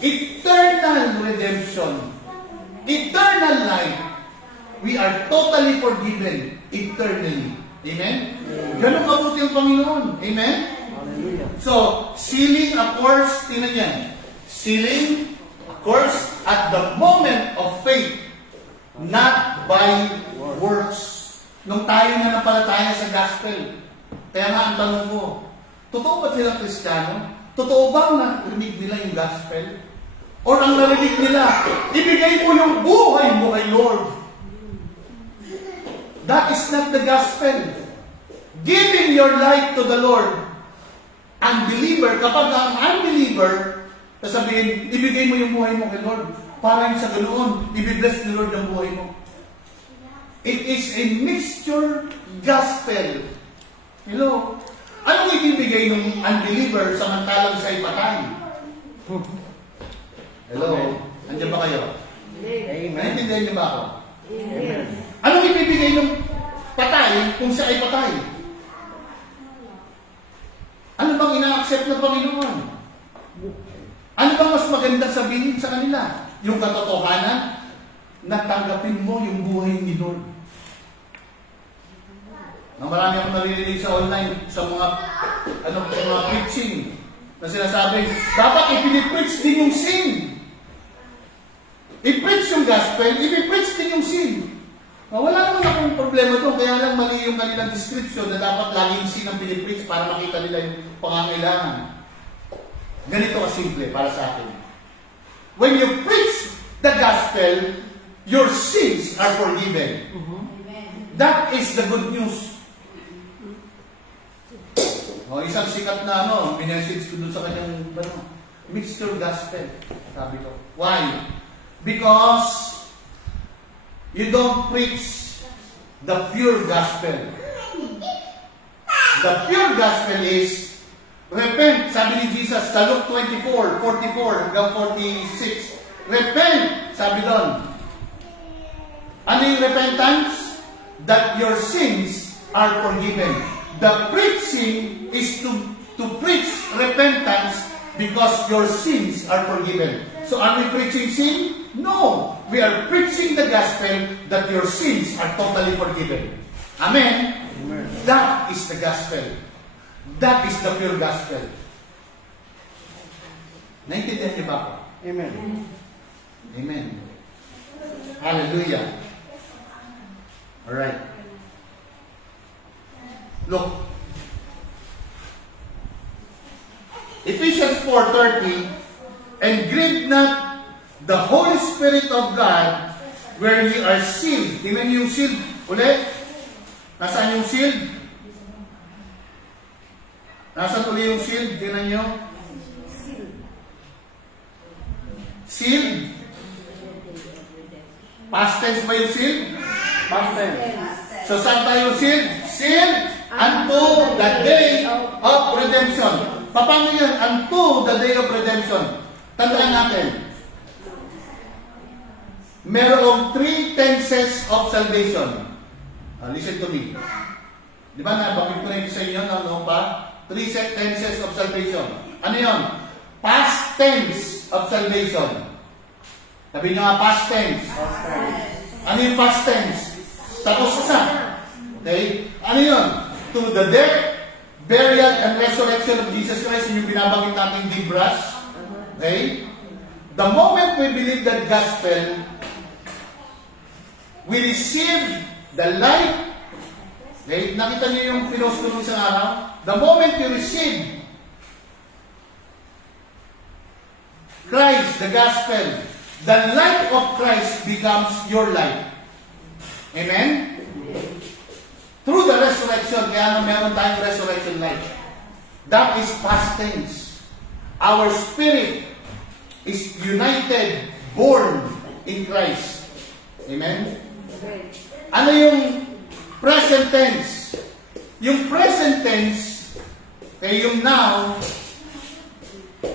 Eternal redemption. Eternal life. We are totally forgiven eternally. Amen? Ganun kabuti ang Panginoon. Amen? Hallelujah. So, sealing a course, tingnan yan. Sealing a course at the moment of faith, not by works. Nung tayo na napalataya sa gospel. Kaya nga ang tanong ko, totoo ba silang Kristiyano? Totoo ba narinig nila yung gospel? Or ang narinig nila, ibigay mo yung buhay mo kay Lord. That is not the gospel. Giving your life to the Lord. Unbeliever, kapag ang unbeliever, sasabihin, ibigay mo yung buhay mo kay Lord. Para sa ganoon, ibibless ni Lord ang buhay mo. It is a mixture gospel. Hello? Anong ibibigay ng unbeliever samantalang siya'y patay? Hello? Andiyan ba kayo? Amen. Naintindihan niyo ba ako? Amen. Anong ibibigay ng patay kung siya ay patay? Ano bang ina-accept ng Panginoon? Ano bang mas magandang sabihin sa kanila? Yung katotohanan, natanggapin mo yung buhay ni Lord. Marami akong naririnig sa online, sa mga preaching, na sinasabi, dapat ipinipreach din yung sin. I-preach yung gospel, i-preach din yung sin. Wala naman akong problema doon, kaya lang mali yung kanilang description na dapat laging sin ang pinipreach para makita nila yung pangangailangan. Ganito kasimple para sa akin. When you preach the gospel, your sins are forgiven. That is the good news. Isang sikat na minessage ko dun sa kanyang mixture gospel. Sabi ko, why? Because you don't preach the pure gospel. The pure gospel is repent. Sabi ni Jesus sa Luke 24:44 hanggang 46. Repent, sabi doon. Ano yung repentance? That your sins are forgiven. The preaching is to preach repentance because your sins are forgiven. So are we preaching sin? No. We are preaching the gospel that your sins are totally forgiven. Amen? Amen. That is the gospel. That is the pure gospel. Naintindihan niyo ba ako? Amen. Amen. Hallelujah. Alright. Look. Ephesians 4:30, and grieve not the Holy Spirit of God, where ye are sealed. Tingnan niyo yung sealed. Ulit. Nasaan yung sealed? Nasaan ulit yung sealed? Tingnan niyo. Sealed. Past tense ba yung sealed? Past tense. So saan tayo sealed? Sealed unto the day of redemption. Paano yan? Unto the day of redemption. Tandaan natin. Merong 3 tenses of salvation. Listen to me. Di ba nabanggit ko na yun sa inyo noong pa? 3 tenses of salvation. Ano yun? Past tense of salvation. Sabi nyo nga, past tense. Ano yung past tense? Tapos na. Okay? Ano yun? To the death, burial, and resurrection of Jesus Christ. Yung binabanggit natin Dibras. Okay? The moment we believe that gospel, we receive the life. Okay? Nakita niyo yung pinost ko nung isang araw? The moment you receive Christ, the gospel, the life of Christ becomes your life. Amen? Through the resurrection, kaya nga meron tayong resurrection life. That is past tense. Our spirit is united, born in Christ. Amen? Ano yung present tense? Yung present tense, yung now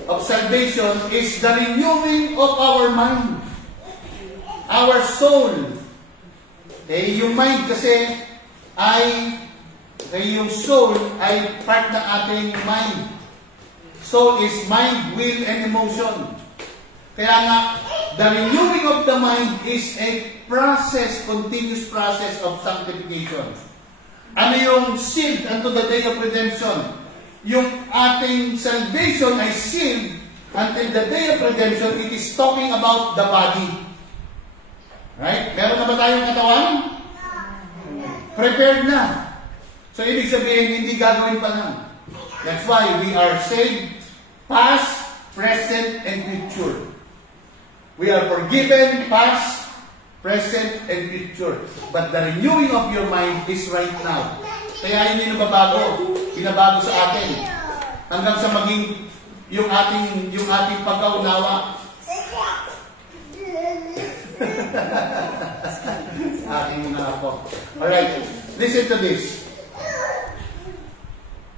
of salvation is the renewing of our mind, our soul. Yung mind kasi yung soul ay part ng ating mind. Soul is mind, will, and emotion. Kaya nga, the renewing of the mind is a process, continuous process of sanctification. Ano yung sealed unto the day of redemption? Yung ating salvation ay sealed until the day of redemption. It is talking about the body. Right? Meron na ba tayong katawan? Prepared na. So, ibig sabihin, hindi gagawin pa lang. That's why we are saved, past, present, and future. We are forgiven, past, present, and future. But the renewing of your mind is right now. Kaya yun yung nababago. Binabago sa atin. Hanggang sa maging yung ating pagkaunawa. Aking mga apo. Alright, listen to this.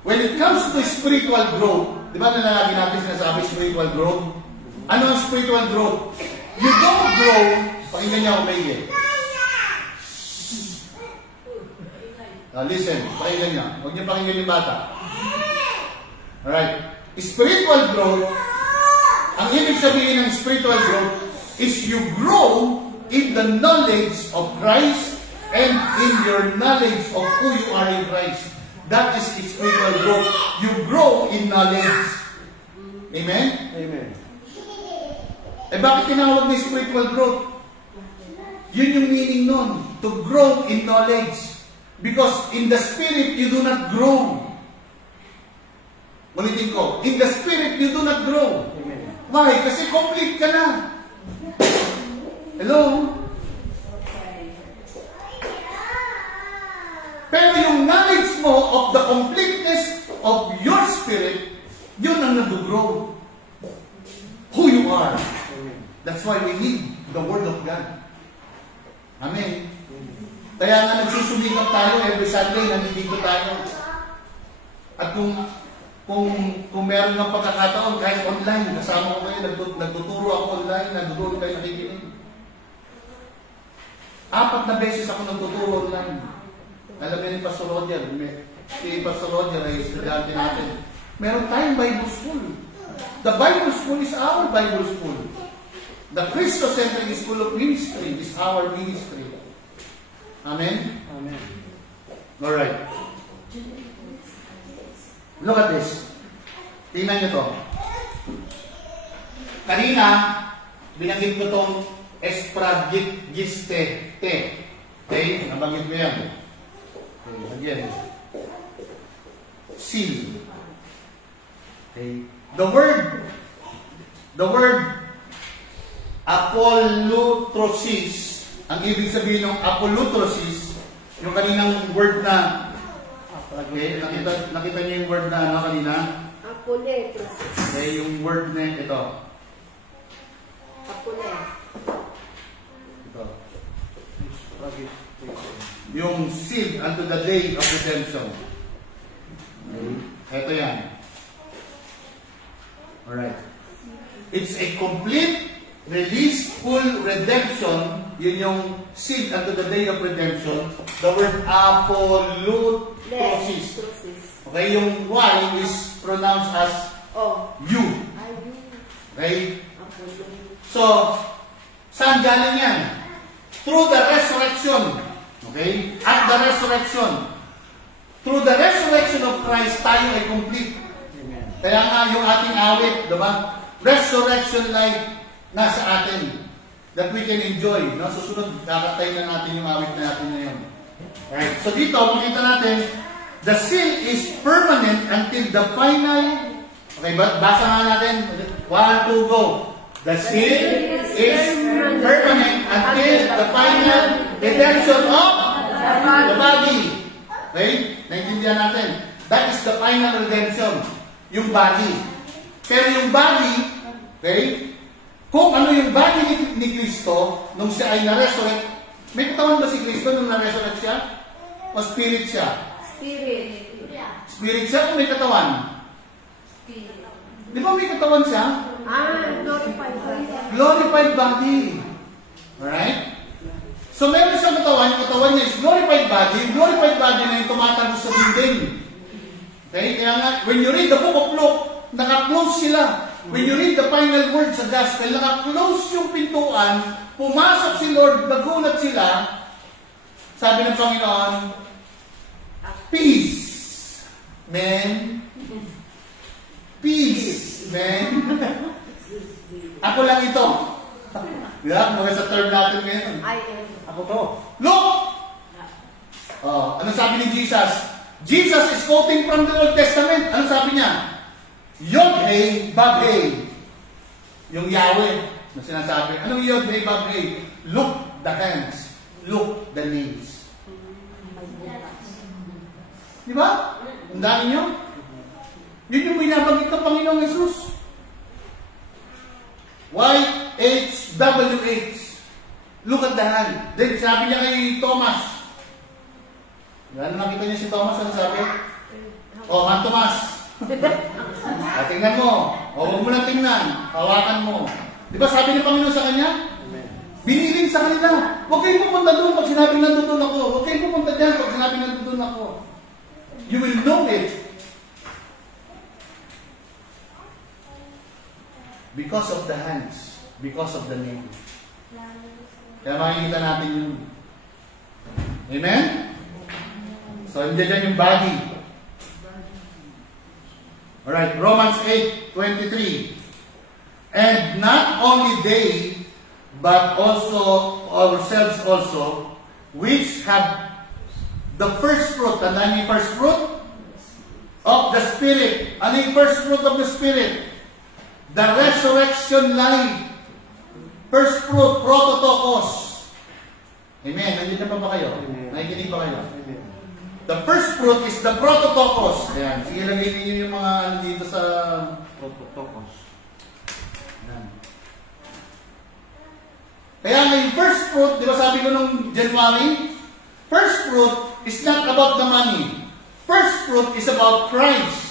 When it comes to spiritual growth, di ba lagi natin sinasabi spiritual growth? Ano ang spiritual growth? You don't grow, pakinggan niyo ako maigi. Listen, pakinggan niyo. Huwag niyo pakinggan yung bata. Alright. Spiritual growth, ang ibig sabihin ng spiritual growth is you grow in the knowledge of Christ and in your knowledge of who you are in Christ. That is spiritual growth. You grow in knowledge. Amen? Amen. Bakit tinawag na spiritual growth? Yun yung meaning nun. To grow in knowledge. Because in the spirit, you do not grow. Ulitin ko. In the spirit, you do not grow. Amen. Why? Kasi complete ka na. Hello? Pero yung knowledge mo of the completeness of your spirit, yun ang nag-grow. Who you are. Amen. That's why we need the Word of God. Amen. Kaya nga nagsusumikap tayo every Sunday, nandito tayo. At kung meron ng pagkakataon, kahit online, kasama ko kayo, nagtuturo ako online, nandun kayo nakikinig. 4 na beses ako nagtuturo online. Alam niyo ni Pastor Roger, si Pastor Roger ay estudyante natin. Meron tayong Bible School. The Bible School is our Bible School. The Christocentric School of Ministry is our ministry. Amen? Amen. Alright. Look at this. Tingnan nyo to. Kanina, binanggit ko itong espragiste. Okay? Nabanggit ko yan. Okay, again. Seal. Okay. The word apolutrosis, ang ibig sabihin ng apolutrosis, yung kaninang word na, okay, nakita niyo yung word na ano kanina? Apolutrosis. Okay, yung word na ito. Ito. Yung seed unto the day of redemption. Okay. Ito yan. Alright. It's a complete, release, full redemption. Yun yung seed unto the day of redemption. The word apolutrosis. Okay, yung Y is pronounced as U. Okay? So, saan galing yan? Through the resurrection. Okay? At the resurrection. Through the resurrection of Christ, tayo ay complete. Kaya nga yung ating awit, diba? Resurrection life nasa atin that we can enjoy. No? Susunod, kakatay na natin yung awit natin ngayon. Alright. So dito, makita natin, the seal is permanent until the final. Okay, basa nga natin. 1, 2, go. The seal is permanent until the final redemption of the body. Okay? Naintindihan natin. That is the final redemption. Yung body. Pero yung body, okay? Kung ano yung body ni Kristo, nung siya ay na-resurrect, may katawan ba si Kristo nung na-resurrect siya? O spirit siya? Spirit. Spirit siya o may katawan? Spirit. Di ba may katawan siya? Glorified body. Glorified body. Alright? So meron siyang katawan, yung katawan niya is glorified body. Yung glorified body na yung tumatagos sa dingding. Okay? Kaya nga, when you read the book of Luke, naka-close sila. When you read the final word sa gospel, naka-close yung pintuan, pumasok si Lord, nagulat sila, sabi ng Panginoon, peace, man. Peace, man. Ako lang ito. Diba? Mga sa term natin ngayon. I am. Ako to. Look! Ano sabi ni Jesus? Jesus is quoting from the Old Testament. Ano sabi niya? Yod-Heh, Bab-Heh. Yung Yahweh na sinasabi. Anong Yod-Heh, Bab-Heh? Look the hands. Look the nails. Di ba? Ang dami nyo? Yun yung binabanggit ng Panginoong Jesus. YHWH. Look at the hand. Then sabi niya kay Thomas. Ano nakita niya si Thomas? Ano sabi? Man Thomas. Tingnan mo. Huwag mo lang tingnan. Hawakan mo. Di ba sabi ni Panginoon sa kanya? Amen. Biniling sa kanila, huwag kayong pupunta doon pag sinabing nandoon ako. Huwag kayong pupunta dyan pag sinabing nandoon ako. You will know it. Because of the hands. Because of the name. Kaya makikita natin yun. Amen? So, hindi dyan yung body. Alright, Romans 8:23. And not only they, but also ourselves also, which have the first fruit. Tandaan yung first fruit of the Spirit. Ano yung first fruit of the Spirit? The resurrection life. First fruit, prototokos. Amen. Nandito pa ba kayo? Nakikinig pa kayo? Amen. The first fruit is the prototokos. Ayan. Sige, lagay niyo yung mga ano dito sa... Prototokos. Ayan. Kaya yung first fruit, di ba sabi ko nung January? First fruit is not about the money. First fruit is about Christ.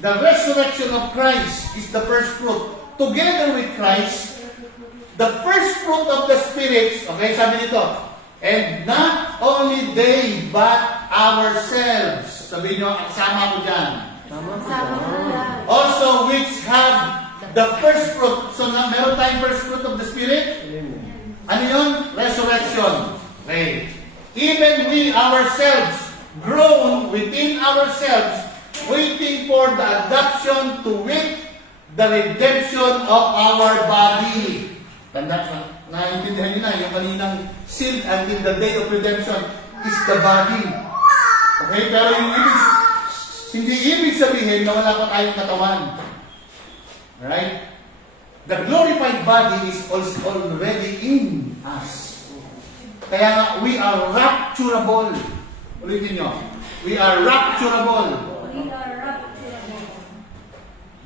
The resurrection of Christ is the first fruit. Together with Christ, the first fruit of the Spirit, okay, sabi nito, and not only they, but ourselves. Sabihin nyo, kasama ko dyan. Also, which have the first fruit. So, meron tayong first fruit of the Spirit? Ano yun? Resurrection. Okay. Even we ourselves, grown within ourselves, waiting for the adoption to wit, the redemption of our body. Tanda, naiintindihan nyo na, yung kaninang sealed until the day of redemption is the body. Okay? Pero yung hindi ibig sabihin na wala pa tayong katawan. Right? The glorified body is also already in us. Kaya nga, we are rapturable. Ulitin nyo. We are rapturable.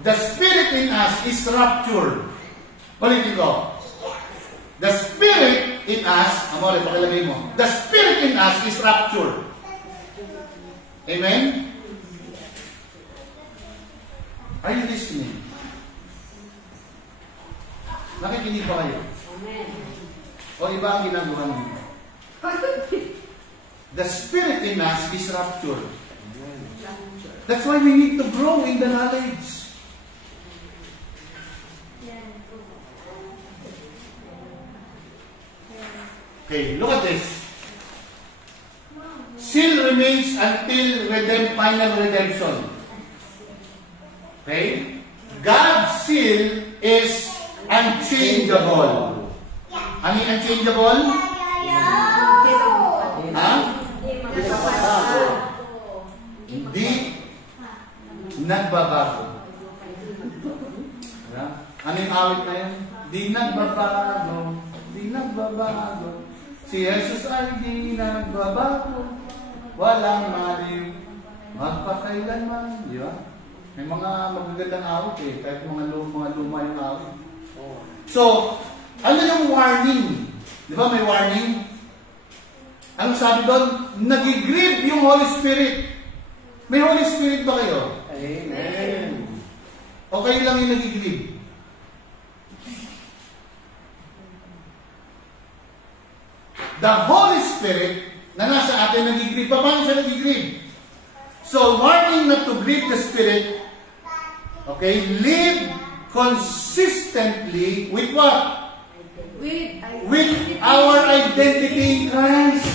The Spirit in us is raptured. Ulitin ko. The Spirit in us, amore, pakilagay mo. The Spirit in us is raptured. Amen? Are you listening? Nakikinig ba kayo? Amen. O iba ang ginagawa niyo? The Spirit in us is raptured. That's why we need to grow in the knowledge. Okay, look at this. Seal remains until final redemption. Okay? God's seal is unchangeable. Ano yung unchangeable? Ha? Hindi nagbabago. Ano yung awit na yun? Di nagbabago. Di nagbabago. Si Jesus ay di nagbabago. Walang maliw. Magpakailanman. Di ba? May mga magagandang awit eh. Kahit mga luma yung awit. So, ano yung warning? Di ba may warning? Ano sabi doon? Nagigrieve yung Holy Spirit. May Holy Spirit ba kayo? Amen. O kayo lang yung nagigrieve? The Holy Spirit na nasa atin nagigrieve. Paano siya nagigrieve? So, warning not to grieve the Spirit. Okay? Live consistently with what? With our identity in Christ.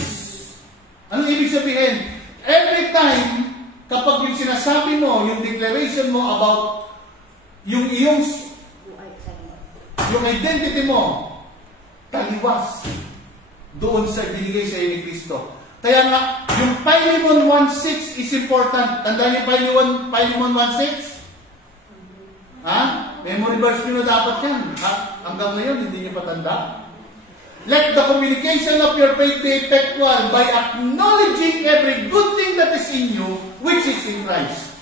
Ano ibig sabihin? Every time, kapag yung sinasabi mo, yung declaration mo about yung identity mo, taliwas doon sa binigay sa iyo ni Kristo. Kaya nga, yung Philemon 1:6 is important. Tandaan niyo Philemon 1:6? Ha? Memory verse nyo na dapat yan. Hanggang ngayon, hindi nyo patanda. Let the communication of your faith be effectual by acknowledging every good thing that is in you, which is in Christ.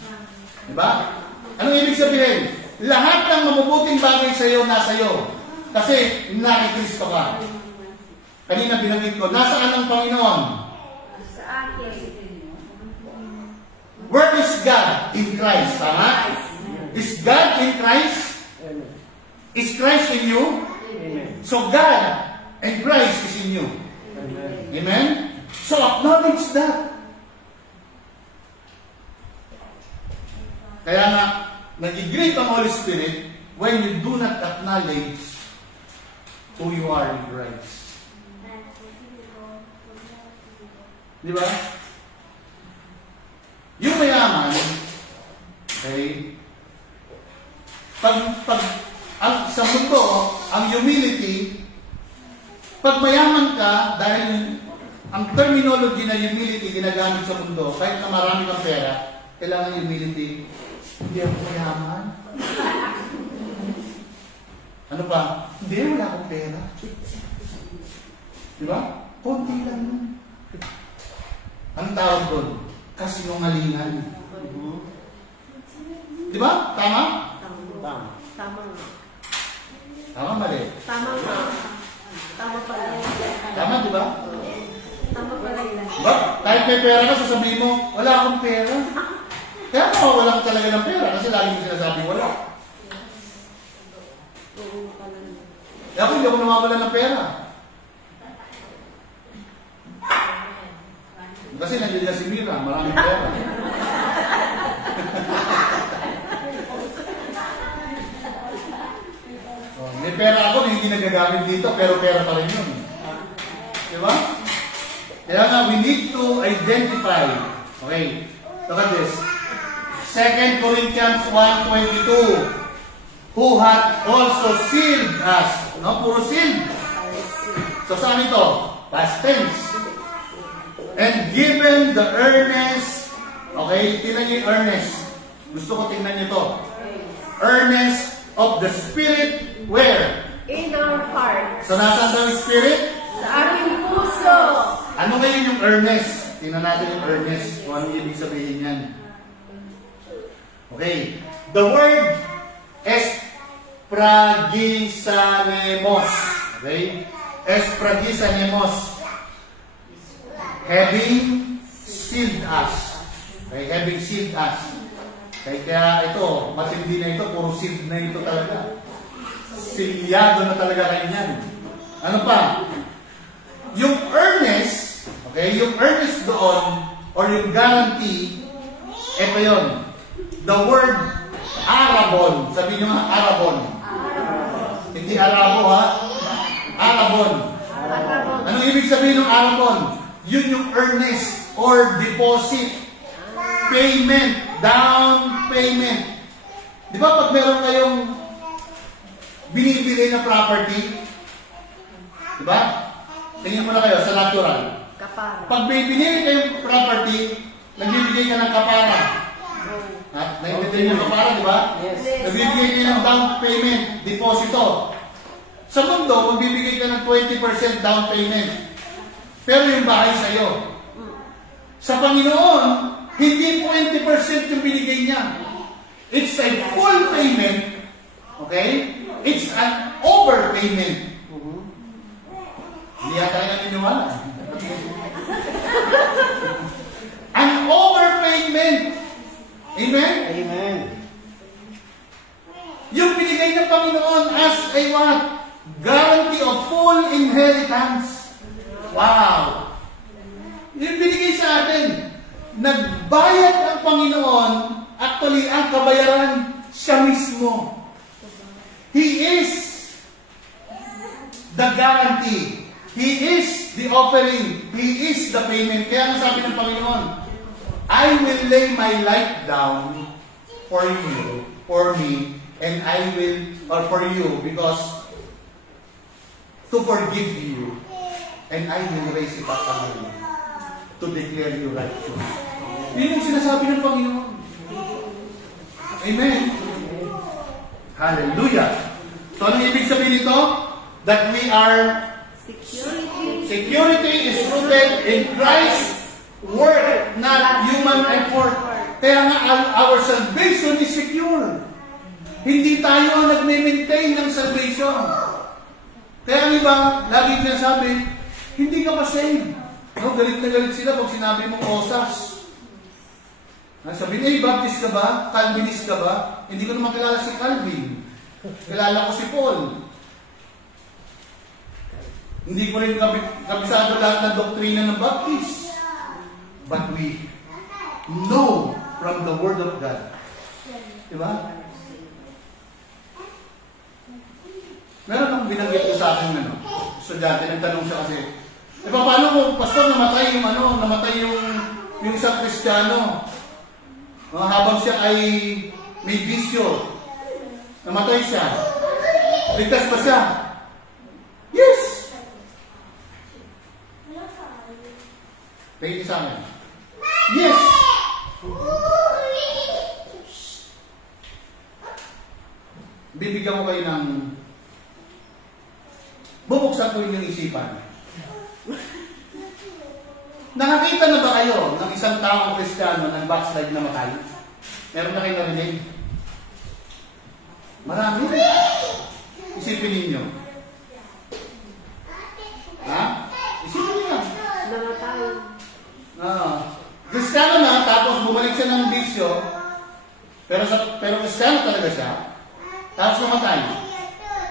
Diba? Anong ibig sabihin? Lahat ng mabubuting bagay sa iyo, nasa iyo. Kasi, naki-Kristo ka. Kanina binanggit ko, nasaan ang Panginoon? Sa akin. Where is God? In Christ. Tama? Is God in Christ? Amen. Is Christ in you? Amen. So God And Christ is in you. Amen. Amen? So acknowledge that. Kaya nga, nag-great ang Holy Spirit when you do not acknowledge who you are in Christ. Di ba? Yung mayaman, okay, sa mundo, ang humility, pag mayaman ka, dahil ang terminology na humility ginagamit sa mundo, kahit na marami kang pera, kailangan humility. Hindi ako mayaman. Ano pa? Hindi, wala akong pera. Di ba? Konti lang yun. Anong tawag doon? Kasinungalingan. Di ba? Tama? Tama. Tama nga. Tama, mali. Tama nga. Tama pala yan. Tama, di ba? Tama pala yan. Diba? Kahit may pera ka, sasabihin mo, wala akong pera. Kaya wala ka talaga ng pera kasi lagi mo sinasabi, wala. Oo pala. Kaya ako hindi ako nawawala ng pera. Kasi nandiyan si Mira, maraming pera. May pera ako na hindi nagagamit dito, pero pera pa rin yun. Diba? Kaya nga, we need to identify. Okay, look at this. 2 Corinthians 1:22. Who hath also sealed us. No? Puro sealed. So, saan ito? Past tense. And given the earnest. Okay, tingnan niyo yung earnest. Gusto ko tingnan niyo ito. Earnest of the Spirit. Where? In our hearts. So, nasaan daw yung Spirit? Sa aking puso. Ano ngayon yung earnest? Tingnan natin yung earnest. Kung anong ibig sabihin yan. Okay. The word espragisanemos. Okay? Espragisanemos. Having sealed us. Okay? Having sealed us. Okay? Kaya ito, matindi na ito. Puro sealed na ito talaga. Silyado na talaga kayo yan. Ano pa? Yung earnest, okay? Yung earnest doon, or yung guarantee, ito yun. The word arabon. Sabi nyo nga, arabon. Hindi arabo, ha? Arabon. Anong ibig sabihin ng arabon? Yun yung earnest or deposit. Payment. Down payment. Di ba pag meron kayong binibili na property? Di ba? Tingnan mo na kayo sa natural. Kapara. Pag bibili kayong property, nagbibigay ka ng kapara. At naiintindihan niyo kapara, di ba? Yes. Nagbibigay ka ng down payment, deposito. Sa mundo, magbibigay ka ng 20% down payment. Pero yung bahay sa'yo. Sa Panginoon, hindi 20% yung binigay niya. It's a full payment. Okay? It's an overpayment. Hindi yata yung naniniwala. An overpayment. Amen? Amen. Yung binigay ng Panginoon as a what? Guarantee of full inheritance. Wow! Yung binigay sa atin, nagbayad ang Panginoon, actually ang kabayaran siya mismo. He is the guarantee. He is the offering. He is the payment. Kaya ang sabi ng Panginoon, I will lay my life down for you, for me, and I will, or for you, because to forgive you, and I will raise it up again to declare you righteous. Yun yung sinasabi ng Panginoon. Amen. Hallelujah. So, anong ibig sabihin nito? That we are security is rooted in Christ's work, not human effort. Kaya nga, our salvation is secure. Hindi tayo ang nagme-maintain ng salvation. Kaya ang iba, lagi sinasabi, hindi ka pa saved. No, galit na galit sila pag sinabi mong osas. Sabi niya, Baptist ka ba? Calvinist ka ba? Hindi ko naman kilala si Calvin. Kilala ko si Paul. Hindi ko rin kabisado lahat ng doktrina ng Baptist. But we know from the Word of God. Diba? Meron akong binanggit ko sa akin, estudyante, nagtanong siya kasi, paano mo, pastor, namatay yung isang Kristiyano? Habang siya ay may bisyo, namatay siya. Ligtas pa siya? Yes! Tingin sa akin. Yes! Bibigyan ko kayo ng bubuksan ko yung isipan. Nakakita na ba kayo ng isang taong Kristiyano ng backslide na matay? Meron na kayo narinig? Marami. Isipin ninyo. Ha? Isipin ninyo. Namatay. Kristiyano na, tapos bumalik siya ng bisyo, pero Kristiyano talaga siya, tapos namatay.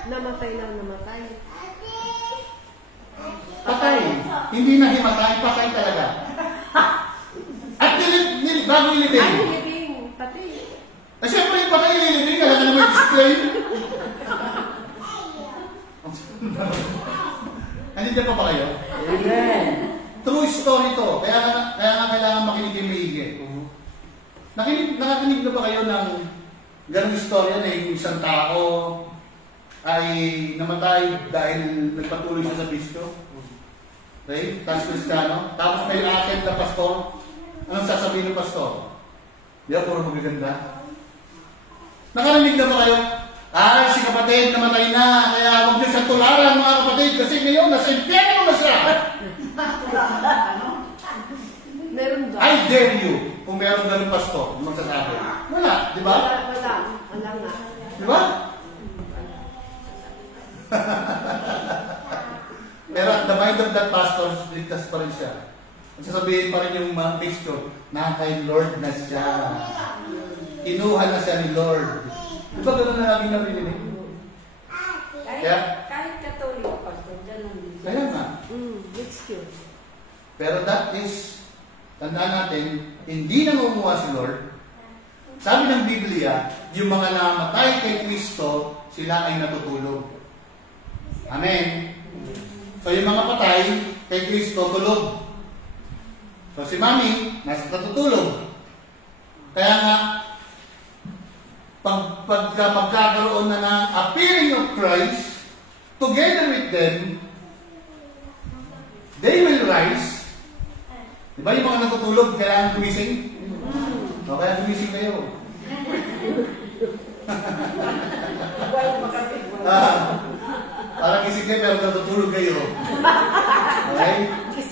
Namatay lang, namatay. Patay. Hindi na himatay, patay talaga. At bago ilibing. Ay, nilibing. Pati. Siyempre yung patay ilibing, kaya na may display. Nandito pa ba kayo? Amen. True story to. Kaya nga kailangan makinig yung maigi. Nakakinig na ba kayo ng ganung istorya na yung isang tao ay namatay dahil nagpatuloy siya sa bisyo? Okay? Tapos Kristiyano. Tapos may atin na pastor. Anong sasabihin ng pastor? Di ba, puro magaganda? Nakarinig na ba kayo? Ay, si kapatid namatay na. Kaya huwag niyo siyang tularan, mga kapatid. Kasi ngayon, nasa impyerno na siya. Meron ba? I dare you. Kung meron ganun pastor, magsasabi. Wala, di ba? Wala nga. Di ba? Pero at the mind of that pastor, ligtas pa rin siya. Sasabihin pa rin yung mga picture, na kay Lord na siya. Kinuha na siya ni Lord. Di ba gano'n na namin narinig? Kahit Katoliko, pastor, dyan lang. Kaya nga. Next year. Pero that is, tandaan natin, hindi nangunguha si Lord. Sabi ng Biblia, yung mga namatay kay Kristo, sila ay natutulog. Amen. So yung mga patay kay Kristo, tulog. So si Mami, natutulog. Kaya nga, pagkakaroon na ng appearing of Christ, together with them, they will rise. Diba yung mga natutulog, kailangan gumising? O, kaya gumising kayo. Parang gising kayo, pero natutulog kayo. Okay?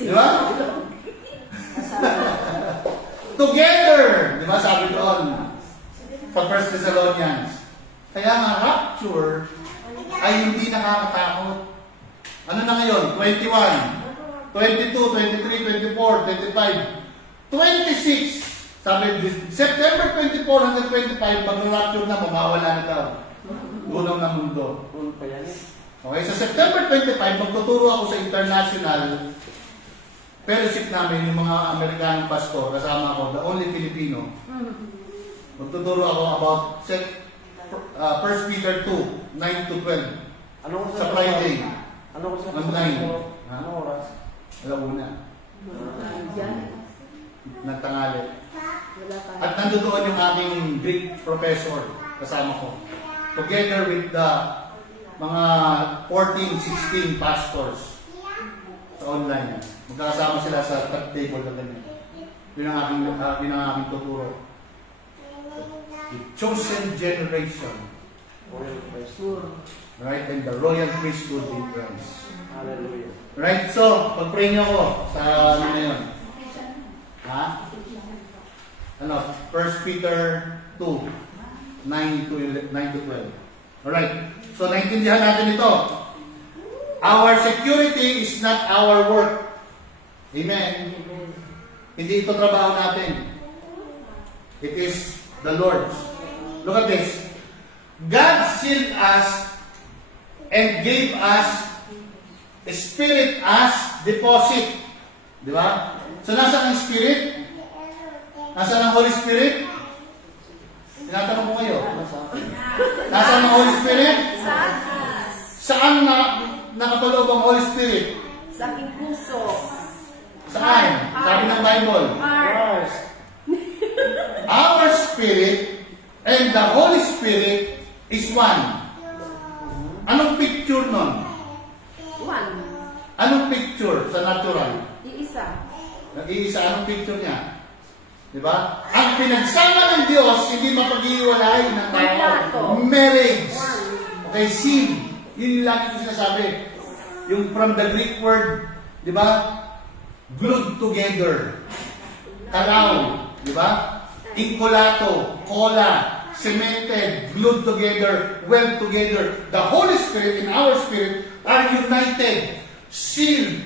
Diba? Together! Diba sabi doon? Sa 1 Thessalonians. Kaya nga, rapture ay hindi nakakatakot. Ano na ngayon? 21, 22, 23, 24, 25, 26. Sabi, September 24 hanggang 25, pag rapture na, mamawala na daw. Gunaw ng mundo. Okay, sa September 25, magtuturo ako sa international fellowship namin, yung mga Amerikanong pastor, kasama ko, the only Filipino. Magtuturo ako about 1 Peter 2, 9 to 12. Sa Friday. Online. Ano oras? Alauna. Nagtangali. Wala pa. At nandoon yung aking Greek professor kasama ko. Together with the mga 14, 16 pastors sa online. Magkakasama sila sa table na ganyan. Yun ang aking tuturo. The chosen generation. Right? And the royal priesthood in Christ. Hallelujah. Right? So, pag-pray niyo ako sa ano na yun. Ha? Ano? 1 Peter 2, 9 to 12. Alright. So, naintindihan natin ito. Our security is not our work. Amen. Hindi ito trabaho natin. It is the Lord's. Look at this. God sealed us and gave us Spirit as deposit. Di ba? So, nasaan ang Spirit? Nasaan ang Holy Spirit? Tinatanong ko kayo. Nasaan ang Holy Spirit? Saan nakapaloob ang Holy Spirit? Sa aking puso. Saan? Sabi ng Bible. Heart. Our Spirit and the Holy Spirit is one. Anong picture nun? One. Anong picture sa natural? Iisa. Nag-iisa, anong picture niya? Diba? Ang pinagsama ng Diyos, hindi mapag-iwalay ng tao. Marriage. Okay, sin. Yun yung lagi ko sinasabi. Yung from the Greek word, diba? Glued together. Kalaw. Diba? Incolato. Cola. Cemented. Glued together. Weld together. The Holy Spirit and our Spirit are united. Sealed.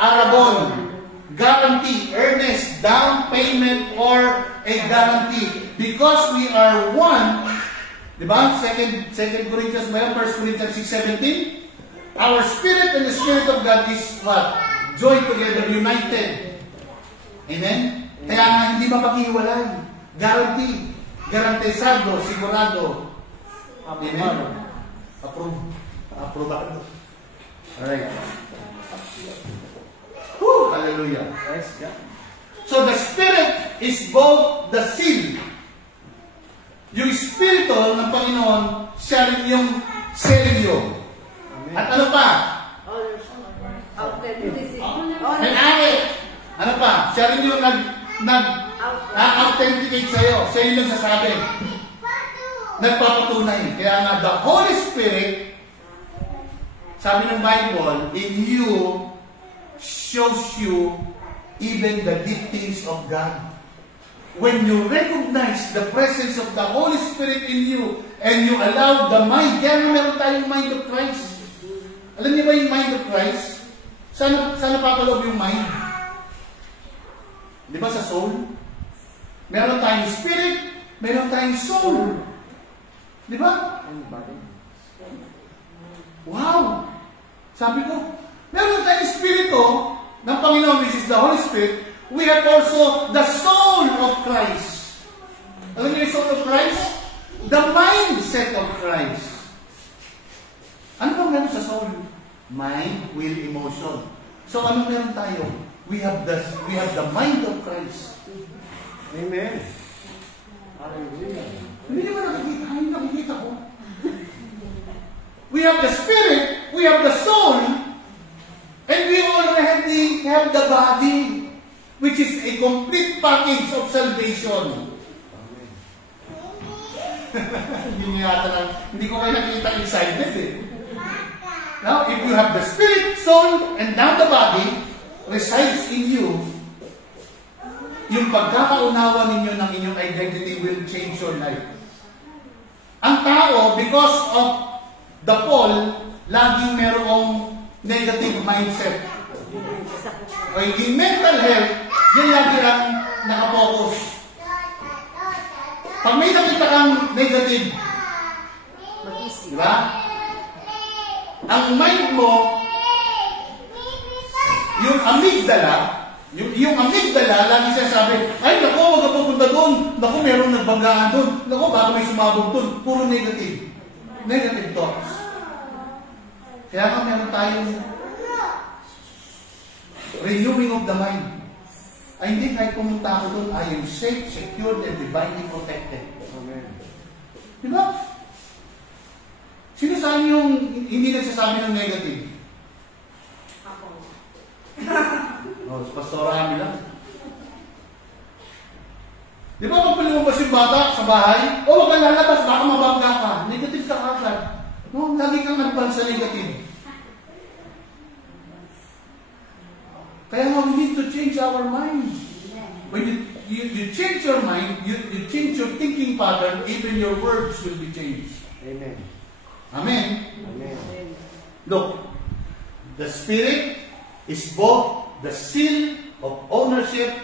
Arabon. Guarantee, earnest, down payment, or a guarantee. Because we are one, di ba? Second Corinthians, 1 Corinthians 6:17. Our spirit and the Spirit of God is what? Joined together, united. Amen? Kaya nga hindi mapag-iwalay. Guarantee. Garantisado, sigurado. Amen? Aprobado. Alright. Woo! Hallelujah. So the Spirit is both the seal. Yung Espiritu ng Panginoon, siya rin yung selyo. At ano pa? Authenticity. May-ari. Ano pa? Siya rin yung nag-authenticate sa'yo. Siya yung nagsasabi. Nagpapatunay. Kaya nga, the Holy Spirit, sabi ng Bible, in you, shows you even the deep things of God. When you recognize the presence of the Holy Spirit in you and you allow the mind, kaya meron tayong mind of Christ. Alam niyo ba yung mind of Christ? Saan napapaloob yung mind? Di ba sa soul? Meron tayong spirit, meron tayong soul. Di ba? Wow! Sabi ko, meron tayong Espiritu ng Panginoon, which is the Holy Spirit. We have also the soul of Christ. Alam niyo yung soul of Christ? The mindset of Christ. Ano bang meron sa soul? Mind, will, emotion. So ano meron tayo? We have the mind of Christ. Amen. Hallelujah. Hindi naman nakikita. Hindi nakikita ko. We have the Spirit, we have the soul, and we already have the body, which is a complete package of salvation. Hindi ko kayo nakita excited eh. Now, if you have the Spirit, soul, and now the body resides in you, yung pagkakaunawa ninyo ng inyong identity will change your life. Ang tao, because of the fall, laging merong negative mindset. Okay, in mental health, yan lagi ang nakapokus. Pag may nakita kang negative, di ba? Ang mind mo, yung amygdala, lagi siya sabi, ay, naku, huwag ka pupunta doon. Naku, merong nagbanggaan doon. Naku, baka may sumabog doon. Puro negative. Negative thoughts. Kaya nga meron tayong renewing of the mind. Ay, hindi, kahit pumunta ako doon, I am safe, secured, and divinely protected. Amen. Diba? Sino saan yung hindi nagsasabi ng negative? Ako. Oh, sa Pastora Ami lang. Di ba pag lumabas yung bata sa bahay, huwag kang lalabas, baka mabangga ka. Negative ka agad. No, lagi kang advance sa negative. Kaya nga, we need to change our mind. When you change your mind, you change your thinking pattern, even your words will be changed. Amen. Amen? Amen. Look, the Spirit is both the seal of ownership,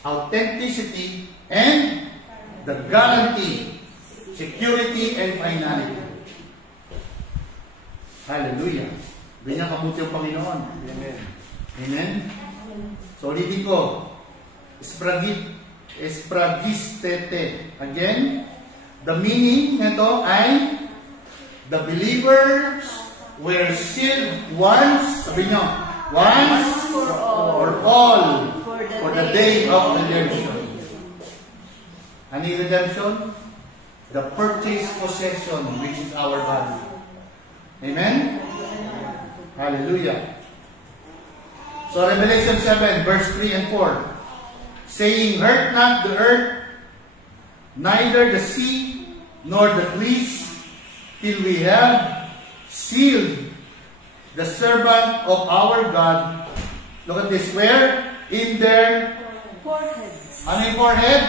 authenticity, and the guarantee, security, and finality. Hallelujah. Ganyan kabuti ang Panginoon. Amen. Amen? So, ulitin ko. Espragistete. Again, the meaning nito ay the believers were sealed once, sabi nyo, once for all for the day of redemption. Ano yung redemption? The purchased possession, which is our body. Amen? Hallelujah. So Revelation 7, verse 3 and 4. Saying, hurt not the earth, neither the sea, nor the trees, till we have sealed the servant of our God. Look at this. Where? In their Forehead. ano yung forehead?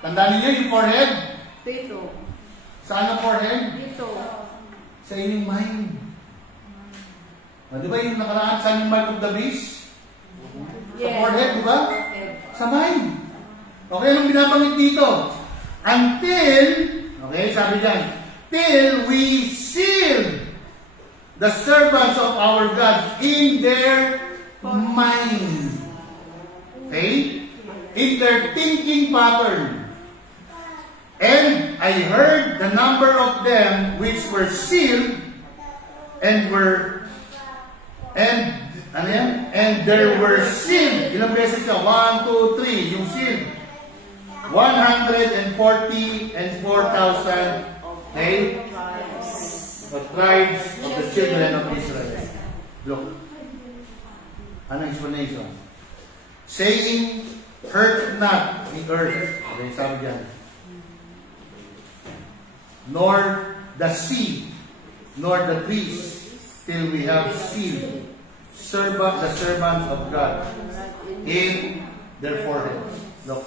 Tandaan niyo yung forehead? Dito. Saan ang forehead? Dito. Sa inyong mind. Di ba yung nakaraan, saan yung mark of the beast? Sa forehead, di ba? Sa mind. Okay, anong binabanggit dito? Until, okay, sabi dyan, till we seal the servants of our God in their mind. Okay? In their thinking pattern. And I heard the number of them which were sealed and there were sealed. Ilang beses siya? 1, 2, 3. Yung sealed. 144,000. Okay? The tribes of the children of Israel. Look. Anong explanation? Saying, hurt not the earth. Okay, sabi dyan. Nor the sea, nor the trees, till we have sealed the servants of God in their foreheads. Look.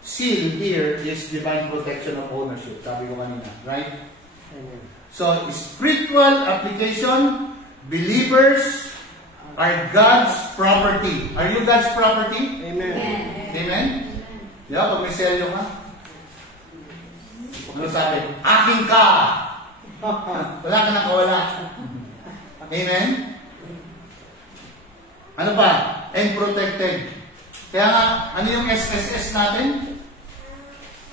Seal here is divine protection of ownership. Sabi ko kanina, right? Amen. So, spiritual application, believers are God's property. Are you God's property? Amen. Amen? Yeah, pag may selyo ka. Ano sabi? Aking ka! Wala ka nang kawala. Amen? Ano pa? And protected. Kaya nga, ano yung SSS natin?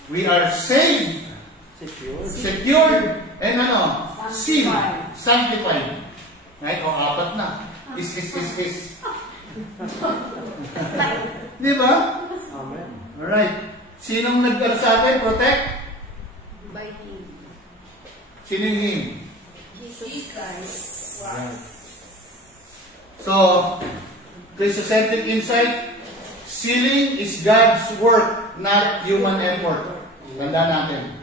We are saved, secured, and ano? Sealed, sanctified. Right? O, 4 na. Is. Di ba? Amen. Alright. Sinong nag-ano sa atin? Protect? By Him. Sino yung him? Jesus Christ. Right. So, Christocentric insight, sealing is God's work, not human effort. Tandaan natin.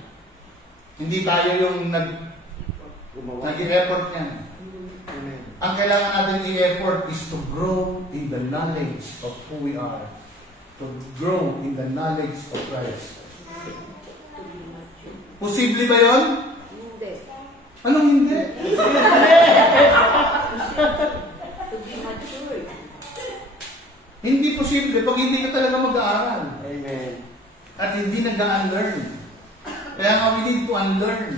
Hindi tayo yung nag-effort yan. Amen. Ang kailangan natin i-effort is to grow in the knowledge of who we are. To grow in the knowledge of Christ. Posible ba yun? Hindi. Anong hindi? To be mature. Hindi posible pag hindi ka talaga mag-aaral. Amen. At hindi nag-unlearn. Kaya nga we need to unlearn.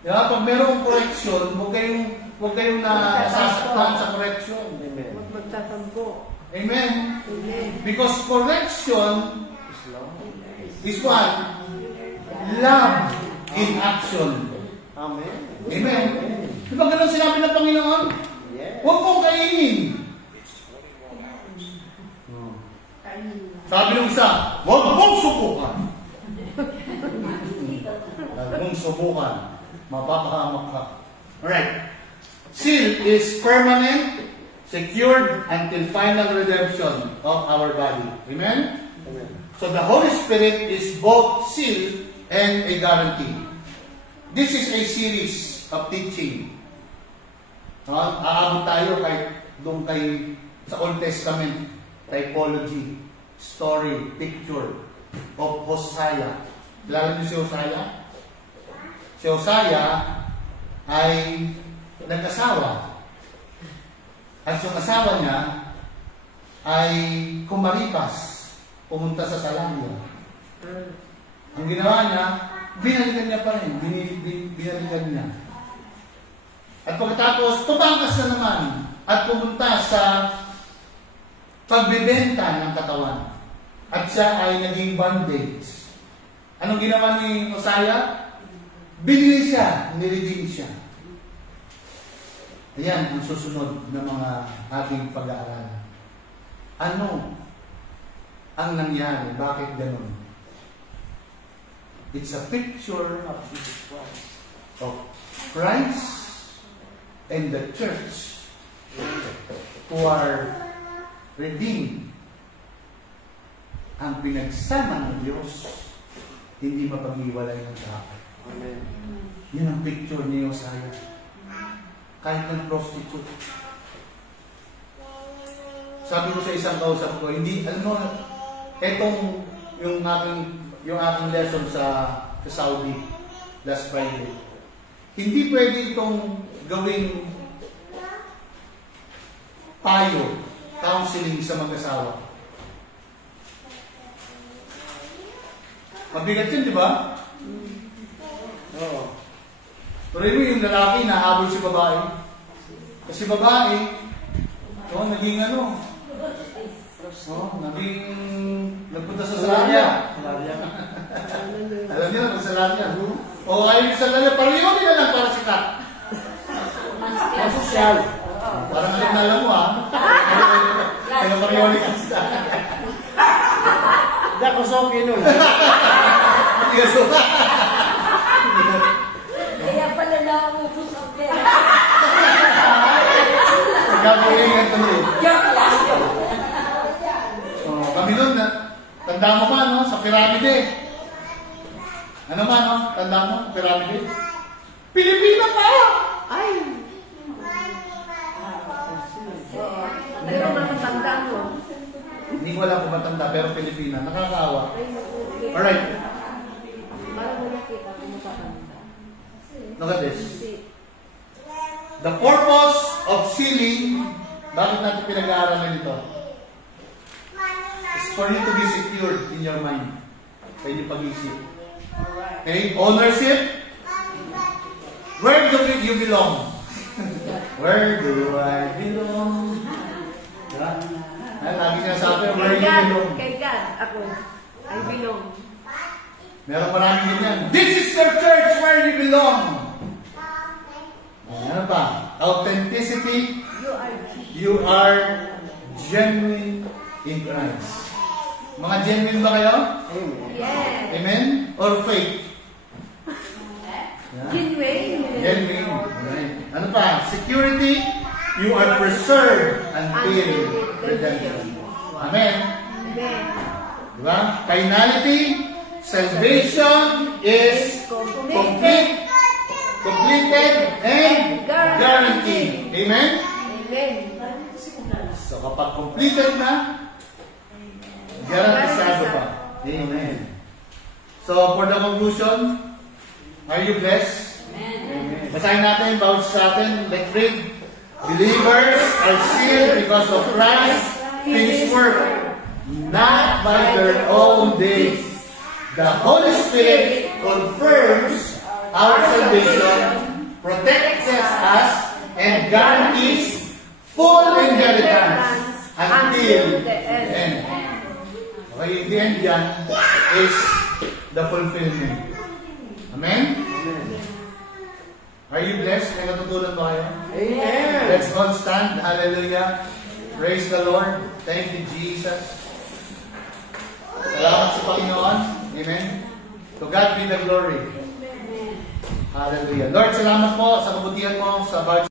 Diba? Pag merong correction, huwag kayong nasasaktan sa correction. Amen. Huwag magtatampo. Amen? Amen. Because correction Islam. is what? Love in action. Amen. Amen? Di ba ganun sinabi ng Panginoon? Yes. Huwag mong kainin. Sabi ng isa, huwag mong subukan. Huwag mong subukan. Mapapahamak ka. Alright. Seal is permanent, secured until final redemption of our body. Amen? Amen. So the Holy Spirit is both seal and a guarantee. This is a series of teaching. Aabot tayo doon sa Old Testament, typology, story, picture of Hosea. Kilala niyo si Hosea? Si Hosea ay nag-asawa. At yung asawa niya ay kumaripas, pumunta sa Salangya. Ang ginawa niya, binalikan niya pa rin. Binalikan niya. At pagkatapos, tumakas na naman at pumunta sa pagbebenta ng katawan. At siya ay naging bondage. Anong ginawa ni Uzziah? Binili siya, niredeem siya. Ayan ang susunod na mga ating pag-aaralan. Ano ang nangyari? Bakit ganun? It's a picture of Jesus Christ. Of Christ and the church who are redeemed. Ang pinagsama ng Diyos, hindi mapag-iwalay ng tao. Amen. Yun ang picture ni Uzziah. Kahit ng prostitute. Sabi ko sa isang kausap ko, hindi, alam mo, etong yung aking lesson sa Saudi last Friday. Hindi pwede itong gawing payo, counseling sa mag-asawa. Mabigat yun, di ba? Oo. Pero yun yung lalaki na habol si babae. Kasi babae, naging nagpunta sa Salarya. Alam niyo na, sa Salarya. O kayo sa Salarya, pareho nila lang para sikat. Sosyal. Parang alam mo Kaya pareho nila sikat. Hindi ako sokin nun. Hindi ka so. Kaya pala naubos ang pera. Nagkapulingan tuloy. Joke lang. Kami nun, tanda mo pa, sa piramide. Ano ba, tanda mo, piramide? Pilipina pa! Ay! Ano ba matatanda mo? Hindi ko alam kung matanda, pero Pilipina. Nakakaawa. Alright. Parang mo nakita kung matatanda. Look at this. The purpose of sealing, bakit natin pinag-aaralan ito? It's for you to be secured in your mind. Sa inyong pag-isip. Okay? Ownership. Where do you belong? Where do I belong? Diba? Ay, lagi sinasabi, where do you belong? Kay God, ako. I belong. Meron maraming ganyan. This is your church where you belong. Ano pa? Authenticity. You are genuine in Christ. Mga genuine ba kayo? Amen. Yes. Amen? Or fake? Genuine. Genuine. Right. Ano pa? Security. You are preserved until redemption. Amen? Amen. Diba? Finality. Salvation is complete, completed, and guaranteed. Amen? Amen. So kapag completed na, garantisado pa. Amen. So for the conclusion, are you blessed? Amen. Basahin natin, bawat sa atin. Let's read. Believers are sealed because of Christ's finished work, not by their own deeds. The Holy Spirit confirms our salvation, protects us, and guarantees full inheritance until the end. Okay, the end yan is the fulfillment. Amen? Are you blessed? May natutunan ba kayo? Amen. Let's all stand. Hallelujah. Praise the Lord. Thank you, Jesus. Salamat sa Panginoon. Amen. To God be the glory. Hallelujah. Lord, salamat po sa kabutihan mo sa bawat